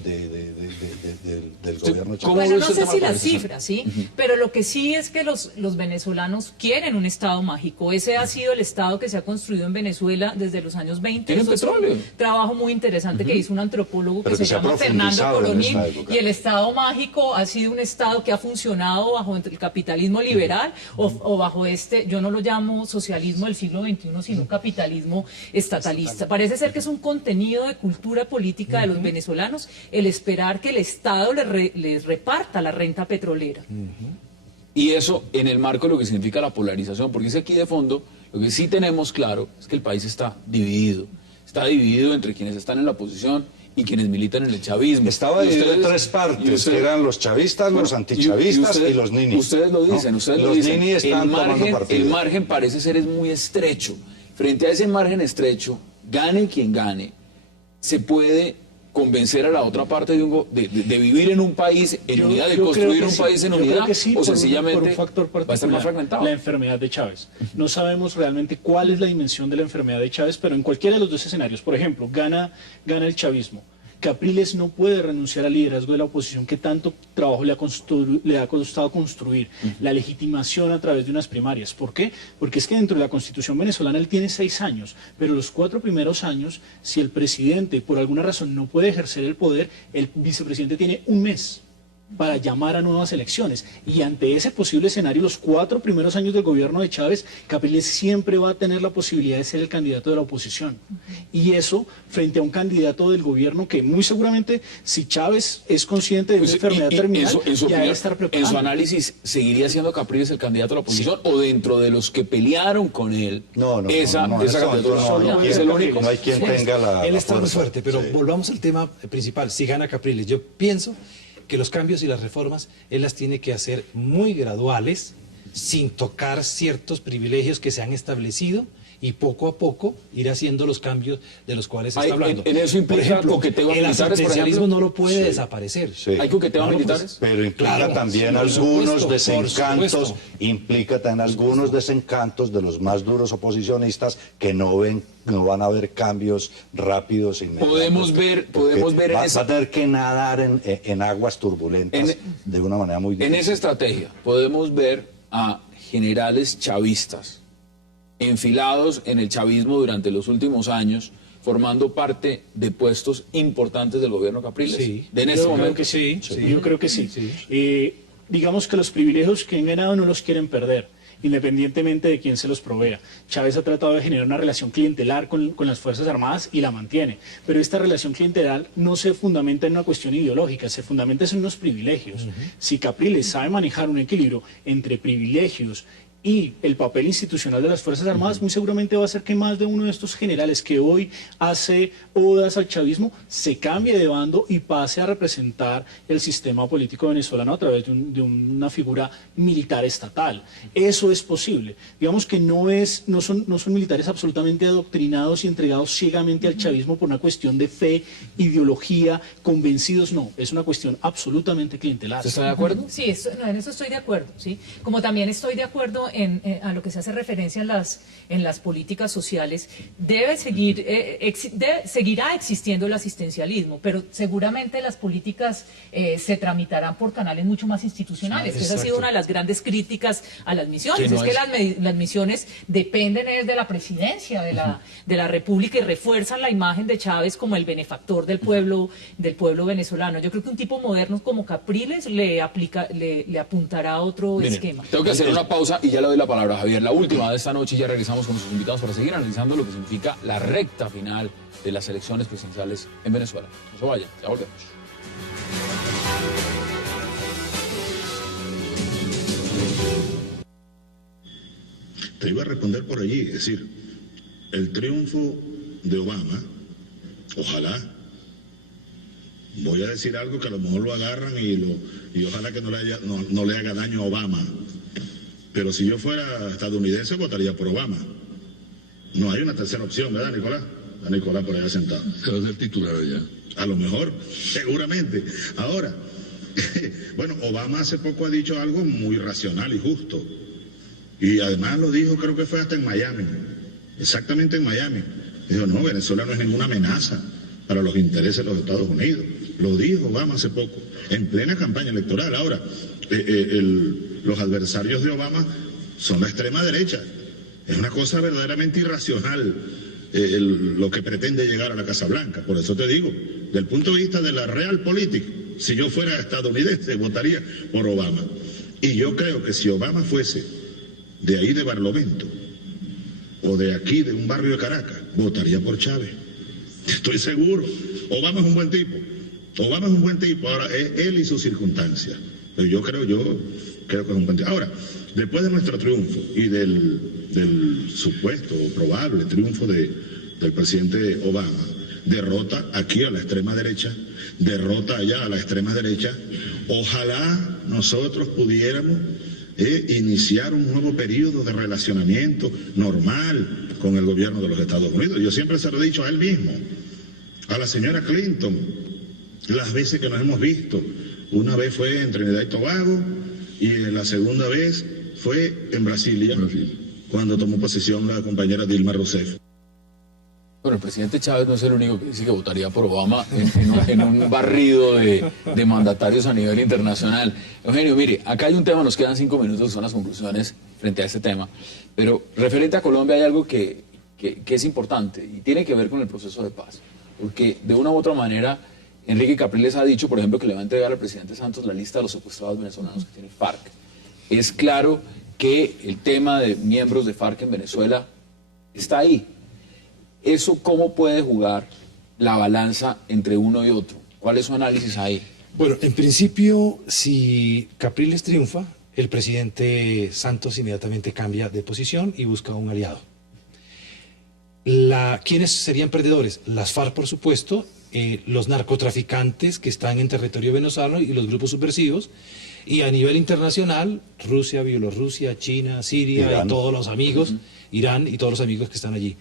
gobierno Chávez? Bueno, no sé si las cifras, ¿sí? Pero lo que sí es que los venezolanos quieren un Estado mágico. Ese ha sido el Estado que se ha construido en Venezuela desde los años 20. ¿Tienen petróleo? Un trabajo muy interesante que hizo un antropólogo que se llama Fernando Coronil. Y el Estado mágico ha sido un Estado que ha funcionado bajo el capitalismo liberal o bajo yo no lo llamo socialismo del siglo XXI, sino capitalismo estatalista. Parece ser que es un contenido de cultura política de los venezolanos el esperar que el Estado les reparta la renta petrolera. Y eso en el marco de lo que significa la polarización, porque es aquí de fondo, lo que sí tenemos claro es que el país está dividido entre quienes están en la oposición y quienes militan en el chavismo. Estaba dividido en tres partes, que eran los chavistas, los antichavistas y los ninis. Ustedes lo dicen, ¿no? ustedes lo los dicen. ninis están tomando partido. El margen parece ser es muy estrecho. Frente a ese margen estrecho, gane quien gane, se puede convencer a la otra parte de vivir en un país en unidad, de construir un país en unidad, o sencillamente por un factor va a estar más fragmentado. La enfermedad de Chávez. No sabemos realmente cuál es la dimensión de la enfermedad de Chávez, pero en cualquiera de los dos escenarios, por ejemplo, gana el chavismo. Capriles no puede renunciar al liderazgo de la oposición que tanto trabajo le ha costado construir, la legitimación a través de unas primarias. ¿Por qué? Porque es que dentro de la Constitución venezolana él tiene 6 años, pero los 4 primeros años, si el presidente por alguna razón no puede ejercer el poder, el vicepresidente tiene 1 mes para llamar a nuevas elecciones. Y ante ese posible escenario, los 4 primeros años del gobierno de Chávez, Capriles siempre va a tener la posibilidad de ser el candidato de la oposición. Y eso frente a un candidato del gobierno que muy seguramente, si Chávez es consciente de una enfermedad terminal, ya debe estar preparado. En su análisis, ¿seguiría siendo Capriles el candidato a la oposición? ¿O dentro de los que pelearon con él? Esa candidatura es el único. No hay quien tenga la Él está muy fuerza. fuerte, pero volvamos al tema principal. Si gana Capriles, yo pienso que los cambios y las reformas él las tiene que hacer muy graduales, sin tocar ciertos privilegios que se han establecido y poco a poco ir haciendo los cambios de los cuales se está hablando. En eso implica, por ejemplo, coqueteo a militares, el asistencialismo no lo puede Sí. desaparecer. Sí. ¿Hay coqueteo a militares? Pero implica Claro, también por algunos supuesto, desencantos, por supuesto. implica también algunos desencantos de los más duros oposicionistas que no van a haber cambios rápidos inmediatos. Podemos ver va a tener que nadar en aguas turbulentas de una manera muy difícil. En esa estrategia podemos ver a generales chavistas enfilados en el chavismo durante los últimos años, formando parte de puestos importantes del gobierno Capriles. Sí, en este momento. Creo que sí. Yo creo que sí. Digamos que los privilegios que han ganado no los quieren perder, independientemente de quién se los provea. Chávez ha tratado de generar una relación clientelar con las Fuerzas Armadas y la mantiene, pero esta relación clientelar no se fundamenta en una cuestión ideológica, se fundamenta en unos privilegios. Si Capriles sabe manejar un equilibrio entre privilegios y el papel institucional de las Fuerzas Armadas, muy seguramente va a hacer que más de uno de estos generales que hoy hace odas al chavismo se cambie de bando y pase a representar el sistema político venezolano a través de una figura militar estatal. Eso es posible. Digamos que no son militares absolutamente adoctrinados y entregados ciegamente al chavismo por una cuestión de fe, ideología, convencidos, no. Es una cuestión absolutamente clientelar. ¿Usted está de acuerdo? Sí, en eso estoy de acuerdo, ¿sí? Como también estoy de acuerdo a lo que se hace referencia en las políticas sociales, seguirá existiendo el asistencialismo, pero seguramente las políticas se tramitarán por canales mucho más institucionales, que esa ha sido una de las grandes críticas a las misiones, las misiones dependen de la presidencia de la República y refuerzan la imagen de Chávez como el benefactor del pueblo venezolano. Yo creo que un tipo moderno como Capriles le apuntará a otro esquema. Tengo que hacer una pausa y ya le doy la palabra a Javier. La última de esta noche y ya regresamos con sus invitados para seguir analizando lo que significa la recta final de las elecciones presidenciales en Venezuela. No se vayan, ya volvemos. Te iba a responder por allí, es decir, el triunfo de Obama, ojalá, voy a decir algo que a lo mejor lo agarran y ojalá que no le haga daño a Obama, pero si yo fuera estadounidense votaría por Obama. No hay una tercera opción, ¿verdad, Nicolás? Está Nicolás por allá sentado. Se va a ser titular allá. A lo mejor, seguramente. Ahora, bueno, Obama hace poco ha dicho algo muy racional y justo. Y además lo dijo, creo que fue hasta en Miami. Exactamente en Miami. Dijo, no, Venezuela no es ninguna amenaza para los intereses de los Estados Unidos. Lo dijo Obama hace poco, en plena campaña electoral. Ahora, los adversarios de Obama son la extrema derecha. Es una cosa verdaderamente irracional lo que pretende llegar a la Casa Blanca. Por eso te digo, desde el punto de vista de la realpolitik, si yo fuera estadounidense, votaría por Obama. Y yo creo que si Obama fuese de ahí de Barlovento, o de aquí, de un barrio de Caracas, votaría por Chávez. Estoy seguro. Obama es un buen tipo. Obama es un buen tipo. Ahora, él y sus circunstancias. Pero yo creo que es un buen tipo. Ahora, después de nuestro triunfo y del supuesto o probable triunfo del presidente Obama, derrota aquí a la extrema derecha, derrota allá a la extrema derecha. Ojalá nosotros pudiéramos iniciar un nuevo periodo de relacionamiento normal con el gobierno de los Estados Unidos. Yo siempre se lo he dicho a él mismo, a la señora Clinton, las veces que nos hemos visto. Una vez fue en Trinidad y Tobago y la segunda vez fue en Brasilia, cuando tomó posesión la compañera Dilma Rousseff. Bueno, el presidente Chávez no es el único que dice que votaría por Obama en un barrido de mandatarios a nivel internacional. Eugenio, mire, acá hay un tema, nos quedan 5 minutos, que son las conclusiones frente a este tema, pero referente a Colombia hay algo que es importante y tiene que ver con el proceso de paz, porque de una u otra manera Enrique Capriles ha dicho, por ejemplo, que le va a entregar al presidente Santos la lista de los secuestrados venezolanos que tiene FARC. Es claro que el tema de miembros de FARC en Venezuela está ahí. ¿Eso cómo puede jugar la balanza entre uno y otro? ¿Cuál es su análisis ahí? Bueno, en principio, si Capriles triunfa, el presidente Santos inmediatamente cambia de posición y busca un aliado. ¿Quiénes serían perdedores? Las FARC, por supuesto, los narcotraficantes que están en territorio venezolano y los grupos subversivos, y a nivel internacional, Rusia, Bielorrusia, China, Siria, Irán, y todos los amigos, Irán y todos los amigos que están allí.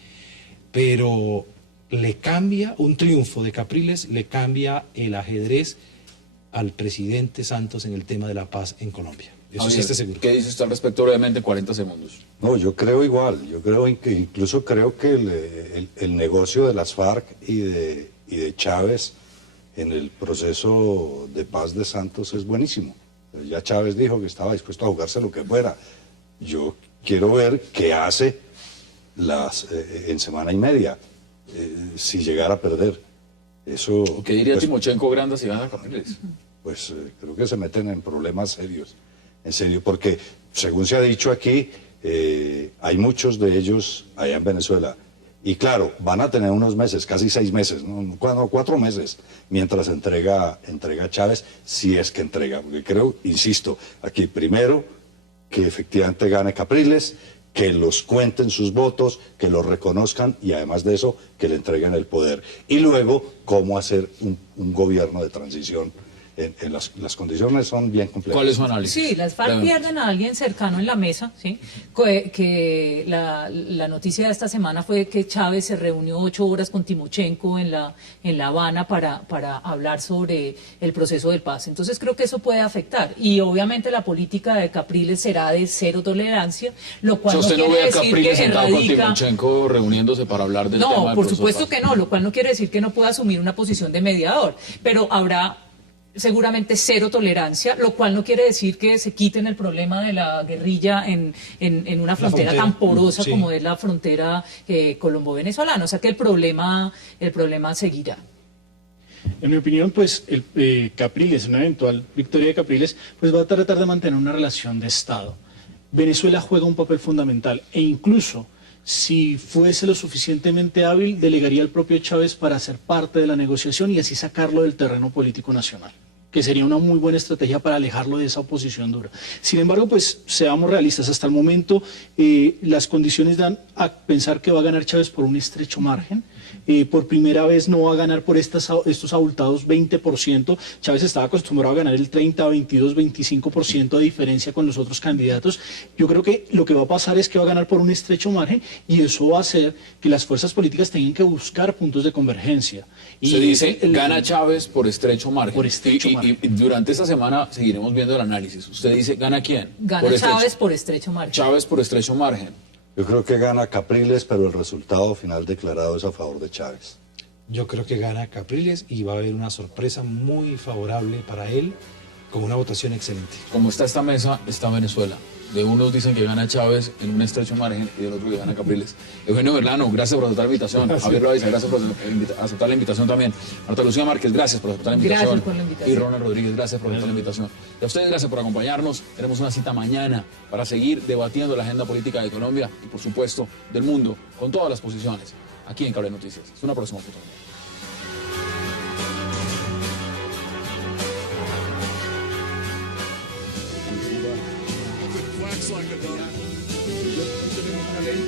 Pero le cambia, un triunfo de Capriles, le cambia el ajedrez al presidente Santos en el tema de la paz en Colombia. Eso sí está seguro. ¿Qué dice usted al respecto brevemente en 40 segundos? No, yo creo igual. Yo creo que incluso creo que el negocio de las FARC y de Chávez en el proceso de paz de Santos es buenísimo. Ya Chávez dijo que estaba dispuesto a jugarse lo que fuera. Yo quiero ver qué hace en semana y media, si llegara a perder. Eso, ¿qué diría Timochenko Granda si gana Capriles? Pues creo que se meten en problemas serios, en serio, porque según se ha dicho aquí, hay muchos de ellos allá en Venezuela, y claro, van a tener unos meses, casi 6 meses, ¿no? 4 meses, mientras entrega Chávez, si es que entrega, porque creo, insisto, aquí primero, que efectivamente gane Capriles, que los cuenten sus votos, que los reconozcan y además de eso, que le entreguen el poder. Y luego, cómo hacer un gobierno de transición. Las condiciones son bien complejas. ¿Cuál es su análisis? Sí, las FARC pierden a alguien cercano en la mesa, ¿sí? Que la noticia de esta semana fue que Chávez se reunió 8 horas con Timochenko en La Habana para hablar sobre el proceso de paz. Entonces creo que eso puede afectar. Y obviamente la política de Capriles será de cero tolerancia, lo cual no quiere decir que erradica... con Timochenko reuniéndose para hablar del tema del proceso de paz. No, por supuesto que no, lo cual no quiere decir que no pueda asumir una posición de mediador, pero habrá seguramente cero tolerancia, lo cual no quiere decir que se quiten el problema de la guerrilla en una frontera tan porosa como es la frontera colombo-venezolana. O sea que el problema seguirá. En mi opinión, pues Capriles, una eventual victoria de Capriles, pues va a tratar de mantener una relación de Estado. Venezuela juega un papel fundamental e incluso si fuese lo suficientemente hábil, delegaría al propio Chávez para ser parte de la negociación y así sacarlo del terreno político nacional, que sería una muy buena estrategia para alejarlo de esa oposición dura. Sin embargo, pues seamos realistas, hasta el momento las condiciones dan a pensar que va a ganar Chávez por un estrecho margen. Por primera vez no va a ganar por estos abultados 20%. Chávez estaba acostumbrado a ganar el 30, 22, 25% de diferencia con los otros candidatos. Yo creo que lo que va a pasar es que va a ganar por un estrecho margen y eso va a hacer que las fuerzas políticas tengan que buscar puntos de convergencia. Se dice, gana Chávez por estrecho margen. Por estrecho margen. Y durante esta semana seguiremos viendo el análisis. Usted dice, ¿gana quién? Gana Chávez por estrecho margen. Chávez por estrecho margen. Yo creo que gana Capriles, pero el resultado final declarado es a favor de Chávez. Yo creo que gana Capriles y va a haber una sorpresa muy favorable para él, con una votación excelente. Como está esta mesa, está Venezuela. De unos dicen que gana Chávez en un estrecho margen y del otro que gana Capriles. Eugenio Berlano, gracias por aceptar la invitación. Javier Loaiza, gracias por aceptar la invitación también. Marta Lucía Márquez, gracias por aceptar la invitación. Gracias por la invitación. Y Ronald Rodríguez, gracias por aceptar la invitación. Y a ustedes, gracias por acompañarnos. Tenemos una cita mañana para seguir debatiendo la agenda política de Colombia y, por supuesto, del mundo, con todas las posiciones, aquí en Cable Noticias. Hasta una próxima oportunidad. Like tenemos una ley,